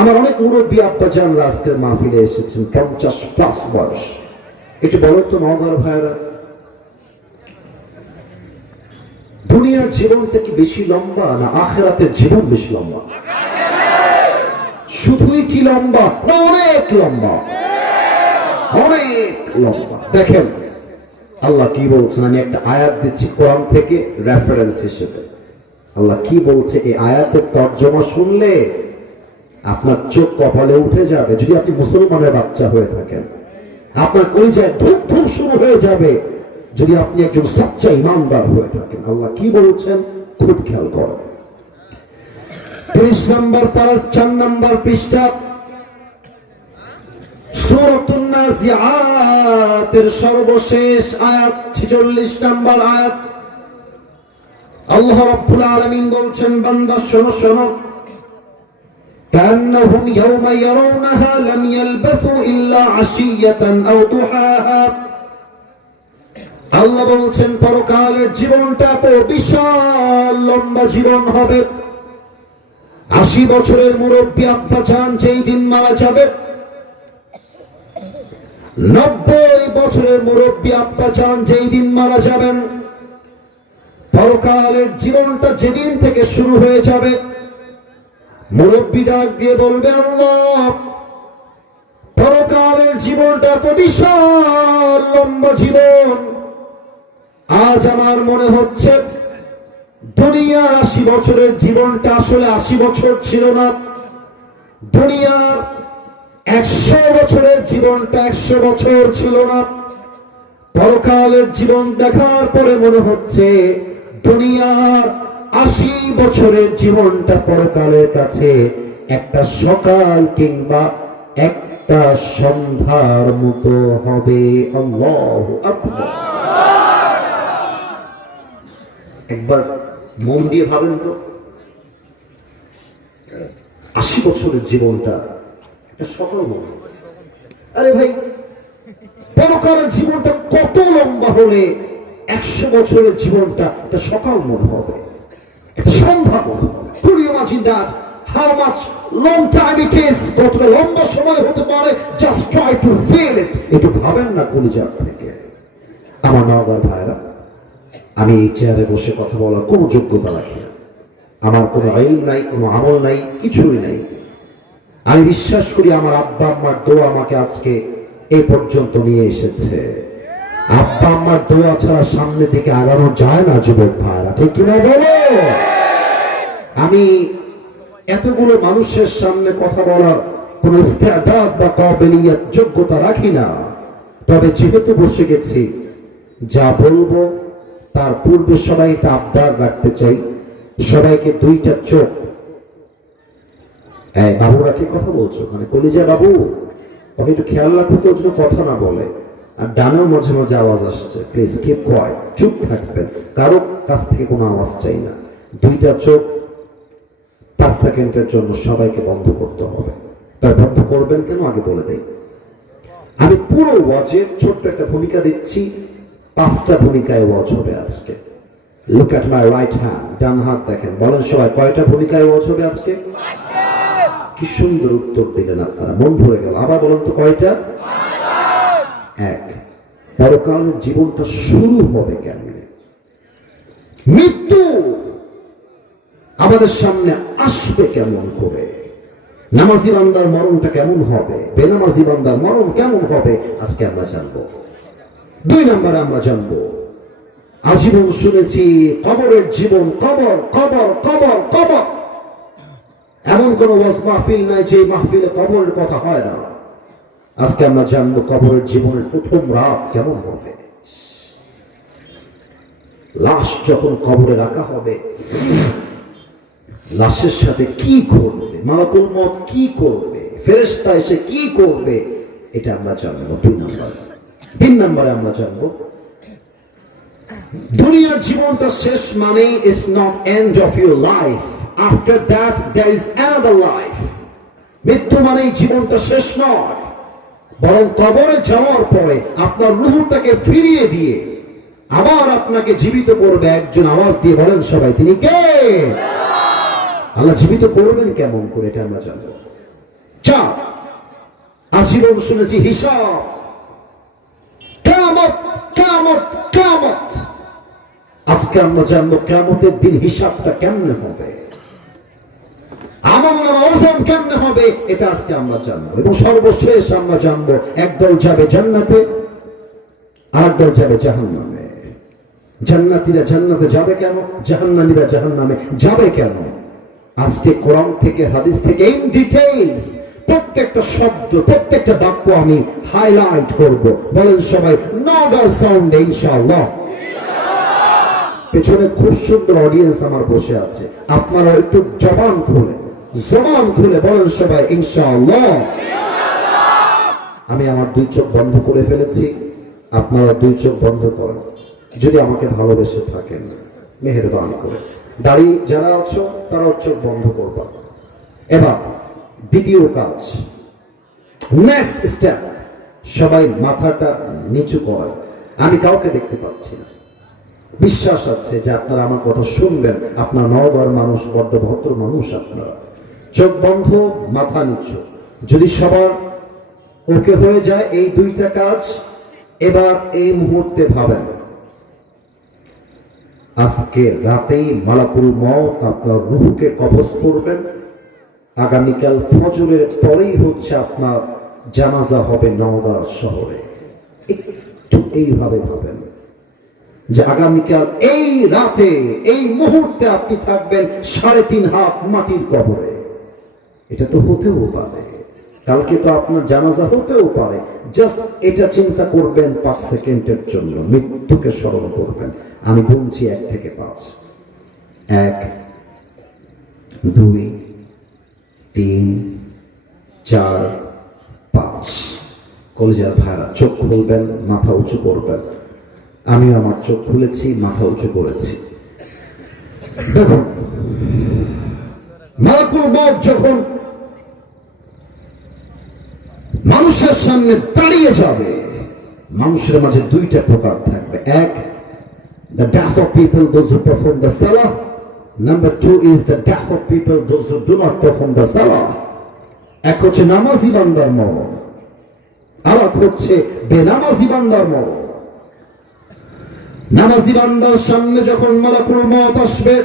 আমার অনেক মুরব্বী আব্বাজান আজকের মাহফিলে এসেছেন, 50 প্লাস বয়স। একটু বলো তো নওগাঁর ভাইরা, দুনিয়ার জীবনটা কি বেশি লম্বা না আখিরাতের জীবন বেশি লম্বা? শুধুই কি লম্বা না অনেক লম্বা? অনেক লম্বা। দেখেন আল্লাহ কি বলছেন, আমি একটা আয়াত দিচ্ছি কোরআন থেকে রেফারেন্স হিসেবে। আল্লাহ কি বলছে, এই আয়াতের তর্জমা শুনলে আপনার চোখ কপালে উঠে যাবে। যদি আপনি মুসলমানের বাচ্চা হয়ে থাকেন, আপনার কলিজায় ধূপ ধূপ শুরু হয়ে যাবে যদি আপনি একজন সচ্চা ইমানদার হয়ে থাকেন। আল্লাহ কি বলছেন খুব খেয়াল করেন। 30 নম্বর পারার 4 নম্বর পৃষ্ঠা, সূরাতুন নাস নাজিআতের সর্বশেষ আয়াত 46 নম্বর আয়াত। আল্লাহ রাব্বুল আলামিন বলছেন, বান্দা শোনো শোনো, কান্নাহুম ইয়াওমা ইয়ারাউনাহা লাম ইয়ালবাথু ইল্লা আশিয়াতান আও দুহাহা। আল্লাহ বলছেন পরকালের জীবনটা তো বিশাল লম্বা জীবন হবে। 80 বছরের মুরব্বী আব্বা জান যেই দিন মারা যাবে, 90 বছরের মুরব্বী আব্বা জান যেই দিন মারা যাবেন, পরকালের জীবনটা যেদিন থেকে শুরু হয়ে যাবে, মুরব্বী ডাক দিয়ে বলবে, আল্লাহ পরকালের জীবনটা তো বিশাল লম্বা জীবন। আজ আমার মনে হচ্ছে দুনিয়ার 80 বছরের জীবনটা আসলে 80 বছর ছিল না, দুনিয়ার 100 বছরের জীবনটা 100 বছর ছিল না। পরকালের জীবন দেখার পরে মনে হচ্ছে দুনিয়ার 80 বছরের জীবনটা পরকালের কাছে একটা সকাল কিংবা একটা সন্ধ্যার মতো হবে। আল্লাহু আকবার। একবার মন দিয়ে ভাবেন তো, 80 বছরের জীবনটা একটা সকাল মনে হবে। আরে ভাই, পরকালের জীবনটা কত লম্বা হলে 100 বছরের জীবনটা একটা সকাল মনে হবে, একটা সন্ধ্যা মনে হবে? Could you imagine that? How much long time it is? কতটা লম্বা সময় হতে পারে? Just try to feel it. একটু ভাবেন না কলিজার থেকে। আমার নওগাঁর ভাইরা, আমি এই চেয়ারে বসে কথা বলার কোনো যোগ্যতা রাখি না, আমার কোনো ইলম নাই, কোনো আমল নাই, কিছুই নাই। আমি বিশ্বাস করি আমার আব্বা আম্মার দোয়া আমাকে আজকে এই পর্যন্ত নিয়ে এসেছে। আব্বা আম্মার দোয়া ছাড়া সামনে দিকে আগানো যায় না যুবক ভাইরা, ঠিক কিনা বলো? আমি এতগুলো মানুষের সামনে কথা বলার কোন ইস্তেদাদ বা কাবিলিয়ত যোগ্যতা রাখি না, তবে যেহেতু বসে গেছি, যা বলবো তার পূর্বে সবাই এটা আবদার রাখতে চাই, সবাইকে 2টা চোখ। বাবুরা কি কথা বলছো ওখানে? কলিজা বাবু, ওকে একটু খেয়াল রাখো তো যেন কথা না বলে। আর ডানেও মাঝে মাঝে আওয়াজ আসছে, প্লিজ কিপ কোয়াইট, চুপ থাকবেন, কারো কাছ থেকে কোনো আওয়াজ চাই না। 2টা চোখ 5 সেকেন্ডের জন্য সবাইকে বন্ধ করতে হবে। তাই বন্ধ করবেন কেন আগে বলে দেই। আমি পুরো ওয়াজের ছোট্ট একটা ভূমিকা দিচ্ছি, 5টা ভূমিকায় ওয়াজ হবে আজকে। Look at my right hand, ডান হাত দেখেন, বলেন সবাই কয়টা ভূমিকায় ওয়াজ হবে আজকে? কি সুন্দর উত্তর দিলেন আপনারা, মন ভরে গেল। আবার বলেন তো কয়টা? 1, পরকালের জীবনটা শুরু হবে কেমনে? মৃত্যু আমাদের সামনে আসবে কেমন করে? নামাজি বান্দার মরণটা কেমন হবে? বেনামাজি বান্দার মরণ কেমন হবে? আজকে আমরা জানবো। 2 নম্বরে আমরা জানবো, আজীবন শুনেছি কবরের জীবন, কবর কবর কবর কবর। এমন কোন ওয়াজ মাহফিল নাই যে মাহফিলে কবরের কথা হয় না। আজকে আমরা জানবো কবরের জীবনের প্রথম রাত কেমন হবে। লাশ যখন কবরে রাখা হবে, লাশের সাথে কি ঘটবে, মালাকুল মউত কি করবে, ফেরেশতা এসে কি করবে, এটা আমরা জানবো 2 নম্বর। 3 নম্বরে আমরা জানবো দুনিয়ার জীবনটা শেষ মানে is not end of your life, after that there is another life. মৃত্যু মানে জীবনটা শেষ নয়, বরং কবরে যাওয়ার পরে আপনার রূহটাকে ফিরিয়ে দিয়ে আবার আপনাকে জীবিত করবে একজন। আওয়াজ দিয়ে বলেন সবাই, তিনি কে? আল্লাহ জীবিত করবেন কেমন করে, এটা আমরা জানবো। 4, আজীবন শুনেছি হিসাব, কিয়ামত কিয়ামত কিয়ামত। আজকে আমরা জানবো কিয়ামতের দিন হিসাবটা কেমনে হবে, আমলনামা ওজন কেমনে হবে, এটা আজকে আমরা জানবো। এবং সর্বশেষ আমরা জানবো একদল যাবে জান্নাতে, আরেকদল যাবে জাহান্নামে। জান্নাতীরা জান্নাতে যাবে কেন, জাহান্নামীরা জাহান্নামে যাবে কেন? আজকে কোরআন থেকে হাদিস থেকে ইন ডিটেইলস প্রত্যেকটা শব্দ, প্রত্যেকটা বাক্য আমি হাইলাইট করব। বলেন সবাই নগর সাউন্ড ইনশাআল্লাহ। পেছনে খুব সুন্দর অডিয়েন্স আমার বসে আছে, আপনারা একটু জবান খুলে বলেন সবাই ইনশাআল্লাহ। আমি আমার দুই চোখ বন্ধ করে ফেলেছি, আপনারা দুই চোখ বন্ধ করেন যদি আমাকে ভালোবেসে থাকেন, মেহেরবানি করে। দাড়ি যারা আছো তারাও চোখ বন্ধ করবা। এবার দ্বিতীয় কাজ, নেক্সট স্টেপ, সবাই মাথাটা নিচু করেন। আমি কাউকে দেখতে পাচ্ছি না, বিশ্বাস আছে যে আপনারা আমার কথা শুনবেন। আপনার নওগাঁর মানুষ, বড্ড ভদ্র মানুষ আপনারা। চোখ বন্ধ, মাথা নিচু। যদি সবার ওকে হয়ে যায় এই দুইটা কাজ, এবার এই মুহূর্তে ভাবেন আজকে রাতেই মালাকুল মউত আপনার রূহকে কবজ করবেন। আগামীকাল ফজরের পরেই হচ্ছে আপনার জানাজা হবে নওগাঁ শহরে। একটু এইভাবে ভাবেন যে আগামীকাল এই রাতে এই মুহূর্তে আপনি থাকবেন 3.5 হাত মাটির কবরে। এটা তো হতেও পারে, কালকে তো আপনার জানাজা হতেও পারে। জাস্ট এটা চিন্তা করবেন 5 সেকেন্ডের জন্য, মৃত্যুকে স্মরণ করবেন। আমি গুনছি 1 থেকে 5। 1, 2, 3, 4, 5। কলিজার ভাইরা চোখ খুলবেন, মাথা উঁচু করবেন। আমি আমার চোখ খুলেছি, মাথা উঁচু করেছি। দেখুন, মালাকুল মউত যখন মানুষের সামনে দাঁড়িয়ে যাবে, মানুষের মাঝে দুইটা প্রকার থাকবে। 1, the death of people, those who perform the salah. Number 2 is the death of people, those who do not perform the salah. এক হচ্ছে নামাজি বান্দার মরণ, আর এক হচ্ছে বেনামাজি বান্দার মরণ। নামাজি বান্দার সামনে যখন মালাকুল মউত আসবে,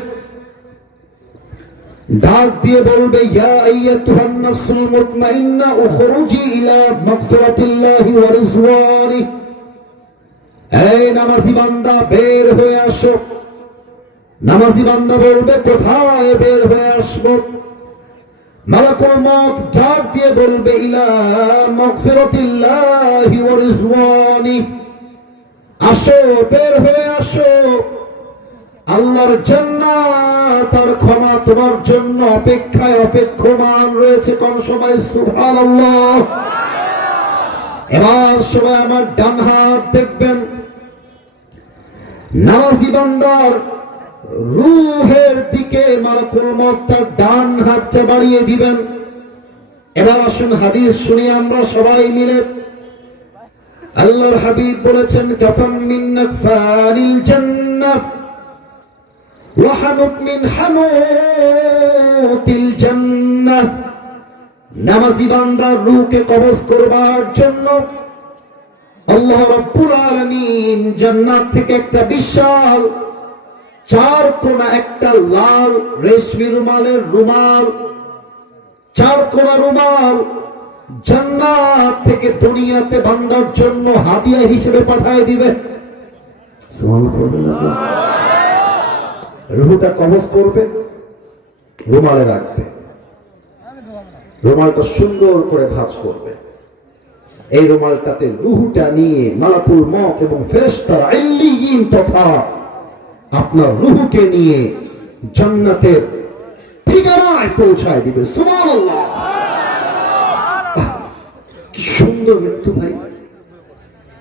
ডাক দিয়ে বলবে, ইয়া আইয়াতুহান নাফসুল মুতমাইন্না উখরুজি ইলা মাগফিরাতিল্লাহি ওয়া রিজওয়ানি। এই নামাজি বান্দা, বের হয়ে আসো। নামাজি বান্দা বলবে, কোথায় বের হয়ে আসবো? মালাকুল মউত ডাক দিয়ে বলবে, ইলা মাগফিরাতিল্লাহি ওয়া রিজওয়ানি। আসো, বের হয়ে আসো। আল্লাহর জান্নাত আর ক্ষমা তোমার জন্য অপেক্ষায় অপেক্ষমান রয়েছে। কোন সবাই সুবহানাল্লাহ। এবার সবাই আমার ডান হাত দেখবেন। নামাজি বান্দার রূহের দিকে মালাকুল মউত তার ডান হাতটা বাড়িয়ে দিবেন। এবার আসুন হাদিস শুনি আমরা সবাই মিলে। আল্লাহর হাবিব বলেছেন, কাফাম মিন নাকফানিল জান্নাহ ওয়া হানুত মিন হানুতিল জান্নাহ। নামাজি বান্দার রূহকে কবজ করবার জন্য আল্লাহ রাব্বুল আলামিন জান্নাত থেকে একটা বিশাল 4 কোণা একটা লাল রেশমি রুমালের রুমাল, 4 কোণা রুমাল জান্নাত থেকে দুনিয়াতে বান্দার জন্য হাদিয়া হিসেবে পাঠিয়ে দিবে। সুবহানাল্লাহ। রূহটা কবজ করবে, রুমালে রাখবে, রুমালটা সুন্দর করে ভাঁজ করবে। এই রুমালটাতে রূহটা নিয়ে মালাকুল মউত এবং ফেরেশতারা ইল্লিয়িন তথা আপনার রূহকে নিয়ে জান্নাতের ঠিকানায় পৌঁছায় দিবে। সুবহানাল্লাহ। কি সুন্দর মৃত্যু ভাই,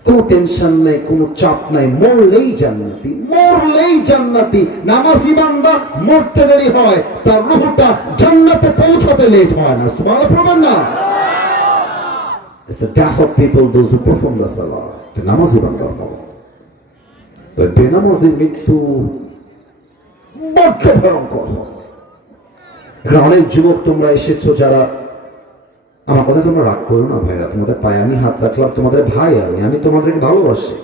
কোনো টেনশন নাই, কোনো চাপ নাই, মরলেই জান্নাতি, মরলেই জান্নাতি। নামাজি বান্দা মরতে দেরি হয়, তার রূহটা জান্নাতে পৌঁছাতে লেট হয় না। সুবহানাল্লাহ না। It's the death of people, those who perform the salah. নামাজি বান্দার মরণ। বেনামাজির মৃত্যু বড্ড ভয়ঙ্কর। এখানে অনেক যুবক তোমরা এসেছো যারা, আমার কথা তোমরা রাগ করো না ভাইরা, তোমাদের পায়ে আমি হাত রাখলাম, তোমাদের ভাই আমি তোমাদেরকে ভালোবাসি।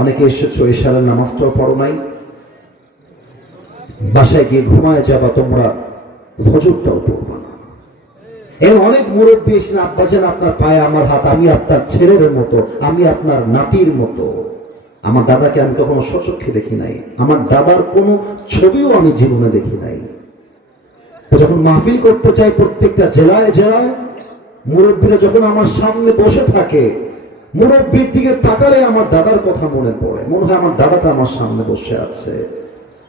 অনেকে এসেছো ইশারার নামাজটাও পড়ো নাই, বাসায় গিয়ে ঘুমায় যাবা, তোমরা ফজরটাও পড়বা না। এর অনেক মুরব্বী এসে, আব্বাজান আপনার পায়ে আমার হাত, আমি আপনার ছেলের মতো, আমি আপনার নাতির মতো। আমার দাদাকে আমি কখনো সচক্ষে দেখি নাই, আমার দাদার কোনো ছবিও আমি জীবনে দেখি নাই। যখন মাহফিল করতে চাই প্রত্যেকটা জেলায় জেলায়, মুরব্বীরা যখন আমার সামনে বসে থাকে, মুরব্বীর দিকে তাকালে আমার দাদার কথা মনে পড়ে, মনে হয় আমার দাদাটা আমার সামনে বসে আছে।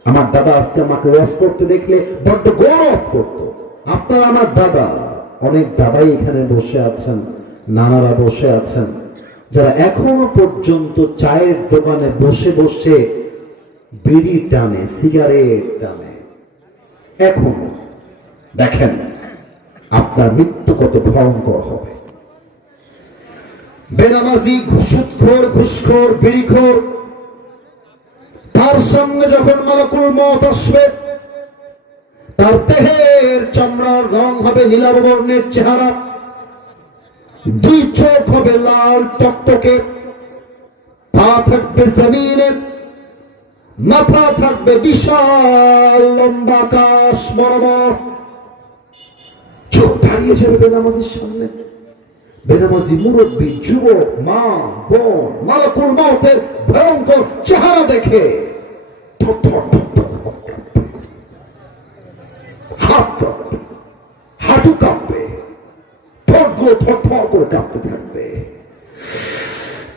আমার দাদা আজকে আমাকে ওয়াজ করতে দেখলে বড্ড গৌরব করত। আপনার আমার দাদা, অনেক দাদাই এখানে বসে আছেন, নানারা বসে আছেন, যারা এখনো পর্যন্ত চায়ের দোকানে বসে বসে বিড়ি টানে, সিগারেট টানে, এখনো দেখেন আপনার মৃত্যু কত ভয়ঙ্কর হবে। বেনামাজি, সুদখোর, ঘুষখোর, বিড়িখোর, তার সঙ্গে যখন মালাকুল মওত আসবে, তার দেহের চামড়ার রং হবে নীলাভ বর্ণের চেহারা, দুই চোখ হবে লাল টকটকে, পা থাকবে জমিনে, মাথা থাকবে বিশাল লম্বা আকাশ বরাবর। চোখ দাঁড়িয়ে যাবে বেনামাজির সামনে। বেনামাজি মুরব্বী, যুবক, মা, বোন, মালাকুল মওতের ভয়ঙ্কর চেহারা দেখে থরথর থরথর কাঁপবে, হাত কাঁপবে, হাঁটু কাঁপবে, ঠোঁটগুলো থরথর করে কাঁপতে থাকবে।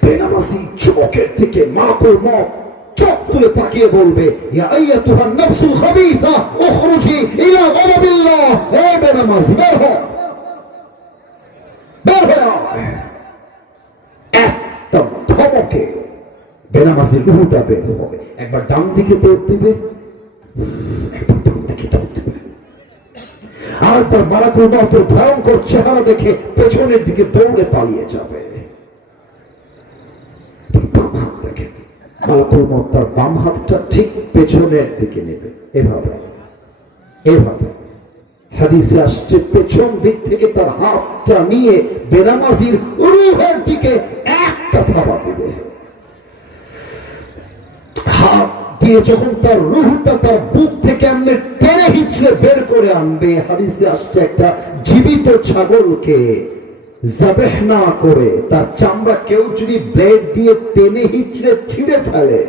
বেনামাজি যুবকের থেকে মালাকুল মওত চোখ তুলে তাকিয়ে বলবে, ইয়া আইয়াতুহান নাফসুল খাবিসা উখরুজি ইলা গাদাবিল্লাহ। এ বেনামাজি, বের হ, বের হয়ে আয়। একদম ধমকে বেনামাজির রূহটা বের হবে। একবার ডান দিকে দৌড় দিবে, একবার ডান দিকে দৌড় দিবে, আরেকবার মালাকুল মওতের ভয়ঙ্কর চেহারা দেখে পেছনের দিকে দৌড়ে পালিয়ে যাবে। বাম হাত দেখেন, মালাকুল মওত তার বাম হাতটা ঠিক পেছনের দিকে নেবে, এভাবে এভাবে। হাদিসে আসছে পেছন দিক থেকে তার হাতটা নিয়ে বেনামাজির রূহের দিকে একটা থাবা দিবে। হাত দিয়ে যখন তার রূহটা তার বুক থেকে এমনি টেনে হিচড়ে বের করে আনবে, হাদিসে আসছে একটা জীবিত ছাগলকে যাবেহ না করে তার চামড়া কেউ যদি ব্লেড দিয়ে টেনে হিচড়ে ছিঁড়ে ফেলে,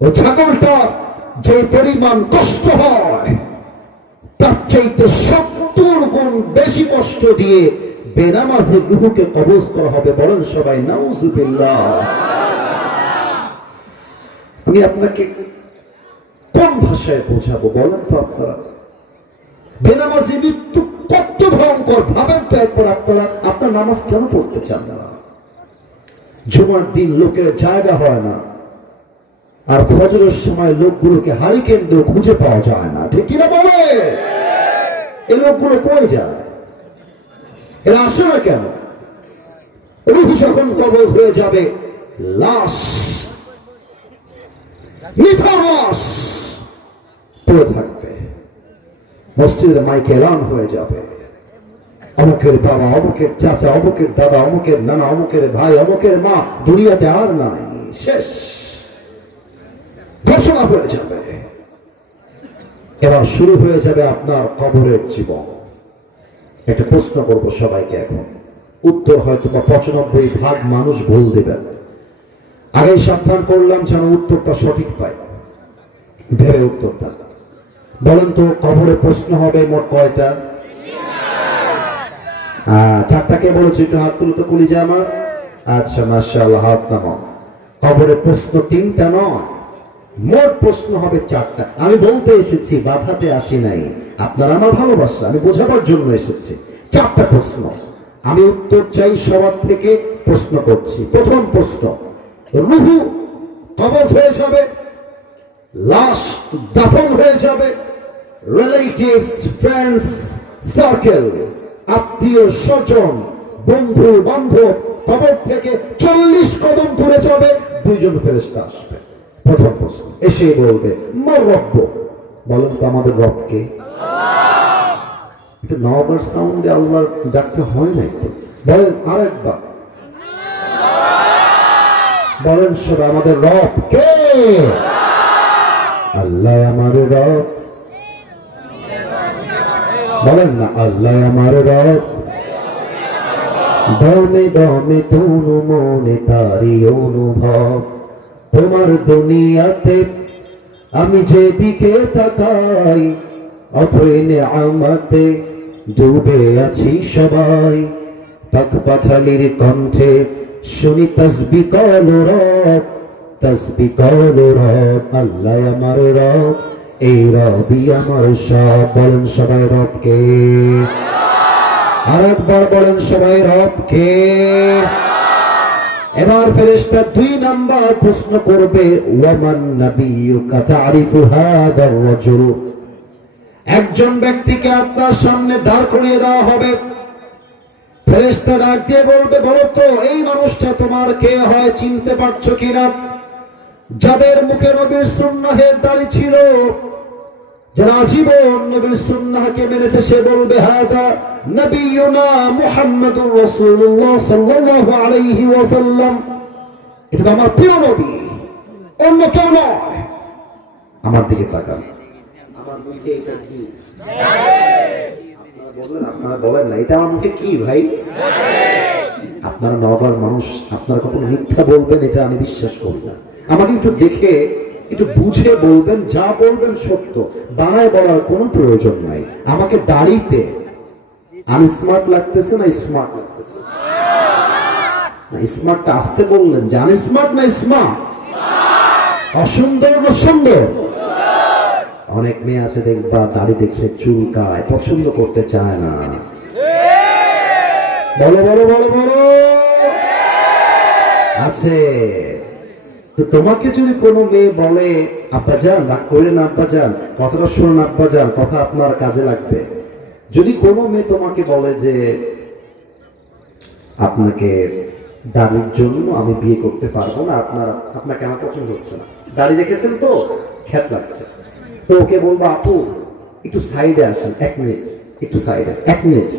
ও ছাগলটা যে পরিমাণ কষ্ট হয় তার চাইতে 70 গুণ বেশি কষ্ট দিয়ে বেনামাজির রূহকে কবজ করা হবে। বলেন সবাই নাউজুবিল্লাহ। আমি আপনাকে কোন ভাষায় বোঝাবো বলেন তো আপনারা? বেনামাজি মৃত্যু কত ভয়ঙ্কর ভাবেন তো একবার আপনারা। আপনার নামাজ কেন পড়তে চান না? জুমার দিন লোকের জায়গা হয় না, আর ফজরের সময় লোকগুলোকে হারিকেন দিয়ে খুঁজে পাওয়া যায় না, ঠিক কিনা বলে? এই লোকগুলো কই যায়? এরা আসে না কেন? রূহ যখন কবজ হয়ে যাবে, লাশ, মিঠা লাশ পড়ে থাকবে, মসজিদের মাইকে এলান হয়ে যাবে, অমুকের বাবা, অমুকের চাচা, অমুকের দাদা, অমুকের নানা, অমুকের ভাই, অমুকের মা দুনিয়াতে আর নাই, শেষ ঘোষণা হয়ে যাবে। এবার শুরু হয়ে যাবে আপনার কবরের জীবন। একটা প্রশ্ন করবো সবাইকে এখন, উত্তর হয়তো বা 95% মানুষ ভুল দেবেন। আগেই সাবধান করলাম যেন উত্তরটা সঠিক পাই, ভেবে উত্তরটা বলেন তো। কবরে প্রশ্ন হবে মোট কয়টা? 4টা। কে বলেছে একটু হাত তুলো তো, কলিজা আমার। আচ্ছা, মাশাআল্লাহ, হাত নামাও। কবরে প্রশ্ন 3টা নয়, মোট প্রশ্ন হবে 4টা। আমি বলতে এসেছি, বাধাতে আসি নাই। আপনারা আমার ভালোবাসা, আমি বোঝাবার জন্য এসেছি। 4টা প্রশ্ন, আমি উত্তর চাই সবার থেকে। প্রশ্ন করছি। প্রথম প্রশ্ন, রূহ কবজ হয়ে যাবে, লাশ দাফন হয়ে যাবে, রিলেটিভস, ফ্রেন্ডস, সার্কেল, আত্মীয় স্বজন, বন্ধু বান্ধব কবর থেকে 40 কদম দূরে যাবে, 2জন ফেরেশতা আসবে। প্রথম প্রশ্ন, এসে বলবে মার রব্ব। বলেন তো আমাদের রবকে? এটা নবার সাউন্ডে আল্লাহর ডাকতে হয় নাই তো। বলেন আরেকবার, বলেন সবাই আমাদের রব কে? আল্লাহ আমাদের রব। বলেন না, আল্লাহ আমার রব। দমে দমে তনু মনে তারি অনুভব, তোমার দুনিয়াতে আমি যেদিকে তাকাই, অথই নেয়ামতে ডুবে আছি সবাই। পাখ পাখালির কণ্ঠে শুনি তাসবিহ কল রব, তাসবিহ কল রব। আল্লাহ আমার রব, এই রবই আমার সব। বলেন সবাই রবকে। আর একবার বলেন সবাই রব কে? এবার ফেরেশতা 2 নাম্বার প্রশ্ন করবে, ওয়ামান নাবিয়ুকা তারিফু হাদার রাজুল। একজন ব্যক্তিকে আপনার সামনে দাঁড় করিয়ে দেওয়া হবে। ফেরেশতা ডাক দিয়ে বলবে, বলো তো এই মানুষটা তোমার কে হয়, চিনতে পারছো কিনা? যাদের মুখে নবীর সুন্নাহের দাড়ি ছিল, যারা জীবন নবীর সুন্নাহকে মেনেছে, সে বলবে হাদা নবিয়ুনা মুহাম্মাদুর রাসূলুল্লাহ সাল্লাল্লাহু আলাইহি ওয়াসাল্লাম। এটা আমার প্রিয় নবী, অন্য কেউ নয়। আমার দিকে তাকান, আমার মুখে এটা কি? আপনারা বলেন না এটা আমার মুখে কি ভাই? আপনারা নগর মানুষ, আপনারা কখনো মিথ্যা বলবেন এটা আমি বিশ্বাস করি না। আমাকে একটু দেখে একটু বুঝে বলবেন, যা বলবেন সত্য, বানায় বলার কোনো প্রয়োজন নাই। আমাকে দাড়িতে আনস্মার্ট লাগতেছে না স্মার্ট লাগতেছে? না, স্মার্টটা আসতে বললেন যে আনস্মার্ট না স্মার্ট? অসুন্দর না সুন্দর? অনেক মেয়ে আছে দেখবা দাড়ি দেখে চুলকায়, পছন্দ করতে চায় না। বলো বলো বলো বলো, আছে। তো তোমাকে যদি কোনো মেয়ে বলে আব্বাজান, রাগ করেন আব্বাজান, কথাটা শুনুন আব্বাজান, কথা আপনার কাজে লাগবে। যদি কোনো মেয়ে তোমাকে বলে যে আপনাকে দাড়ির জন্য আমি বিয়ে করতে পারবো না, আপনাকে আমার পছন্দ হচ্ছে না, দাড়ি রেখেছেন তো খ্যাত লাগছে, তো ওকে বলবো আপু একটু সাইডে আসেন 1 মিনিট, একটু সাইডে 1 মিনিট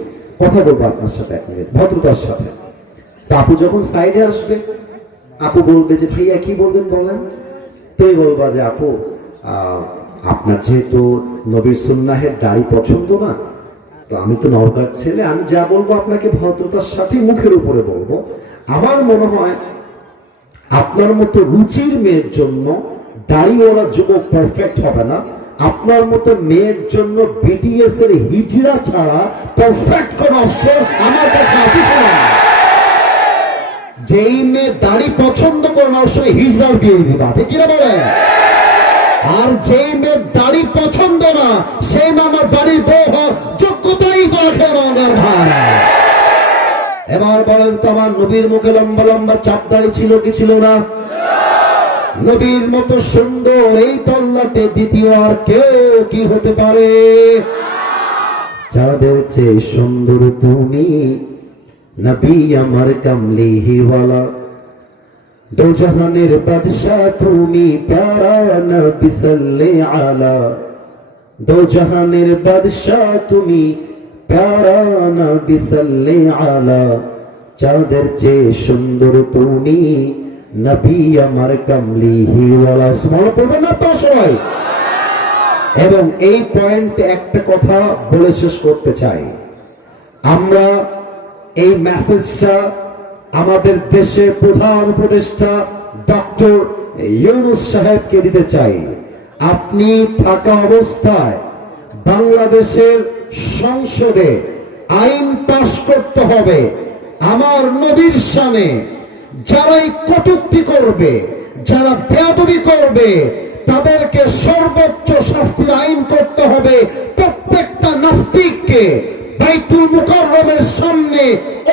কথা বলবো আপনার সাথে, 1 মিনিট ভদ্রতার সাথে। তো আপু যখন সাইডে আসবে, আপু বলবে যে ভাইয়া কি বলবেন বলেন। তুই বলবা যে আপু আপনার যেহেতু নবীর সুন্নাহের দাড়ি পছন্দ না, তো আমি তো নওগাঁর ছেলে, আমি যা বলবো আপনাকে ভদ্রতার সাথে মুখের উপরে বলবো। আমার মনে হয় আপনার মতো রুচির মেয়ের জন্য দাড়িওয়ালা যুবক পারফেক্ট হবে না, আপনার মতো মেয়ের জন্য বিটিএস এর হিজড়া ছাড়া পারফেক্ট কোন অপশন আমার কাছে আছে না। যেই মেয়ে দাড়ি পছন্দ করে না, অবশ্যই হিজড়ার বিয়ে দিবা, ঠিক কিনা বলেন? আর যেই মেয়ের দাড়ি পছন্দ না, সেই আমার বাড়ির বউ হওয়ার যোগ্যতাই রাখে না আমার ভাই। এবার বলেন তো আমার নবীর মুখে লম্বা লম্বা চাপ দাড়ি ছিল কি ছিল না? নবীর মতো সুন্দর এই তল্লাটে দ্বিতীয় আর কেউ কি হতে পারে? যাদের চেয়ে সুন্দর তুমি নবী আমার কামলিওয়ালা, দো জাহানের বাদশাহ তুমি প্যারা নবী সাল্লে আলা, দো জাহানের বাদশাহ তুমি প্যারা নবী সাল্লে আলা, যাদের চেয়ে সুন্দর তুমি নবী আমার কামলিওয়ালা। সুবহানাল্লাহ পড়বেন না তো সবাই? এবং এই পয়েন্টে একটা কথা বলে শেষ করতে চাই, আমরা এই মেসেজটা আমাদের দেশের প্রধান উপদেষ্টা ডক্টর ইউনূস সাহেবকে দিতে চাই। আপনি থাকা অবস্থায় বাংলাদেশের সংসদে আইন পাশ করতে হবে, আমার নবীর শানে যারাই কটূক্তি করবে, যারা বেয়াদবি করবে, তাদেরকে সর্বোচ্চ শাস্তির আইন করতে হবে। প্রত্যেকটা নাস্তিককে বাইতুল মুকাররমের সামনে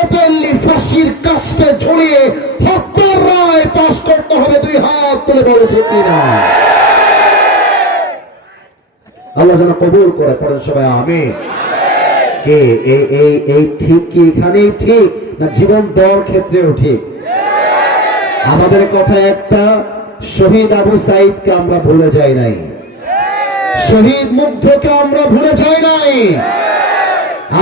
ওপেনলি ফাঁসির কাস্টে ঝুলিয়ে হত্যার রায় পাশ করতে হবে। 2 হাত তুলে বলেছে কিনা? আল্লাহ যেন কবুল করে, পড়েন সবাই আমিন। কে এই ঠিক কি এখানেই ঠিক না জীবন দেওয়ার ক্ষেত্রেও ঠিক? আমাদের কথা একটা, শহীদ আবু সাইদকে আমরা ভুলে যাই নাই, শহীদ মুগ্ধকে আমরা ভুলে যাই নাই।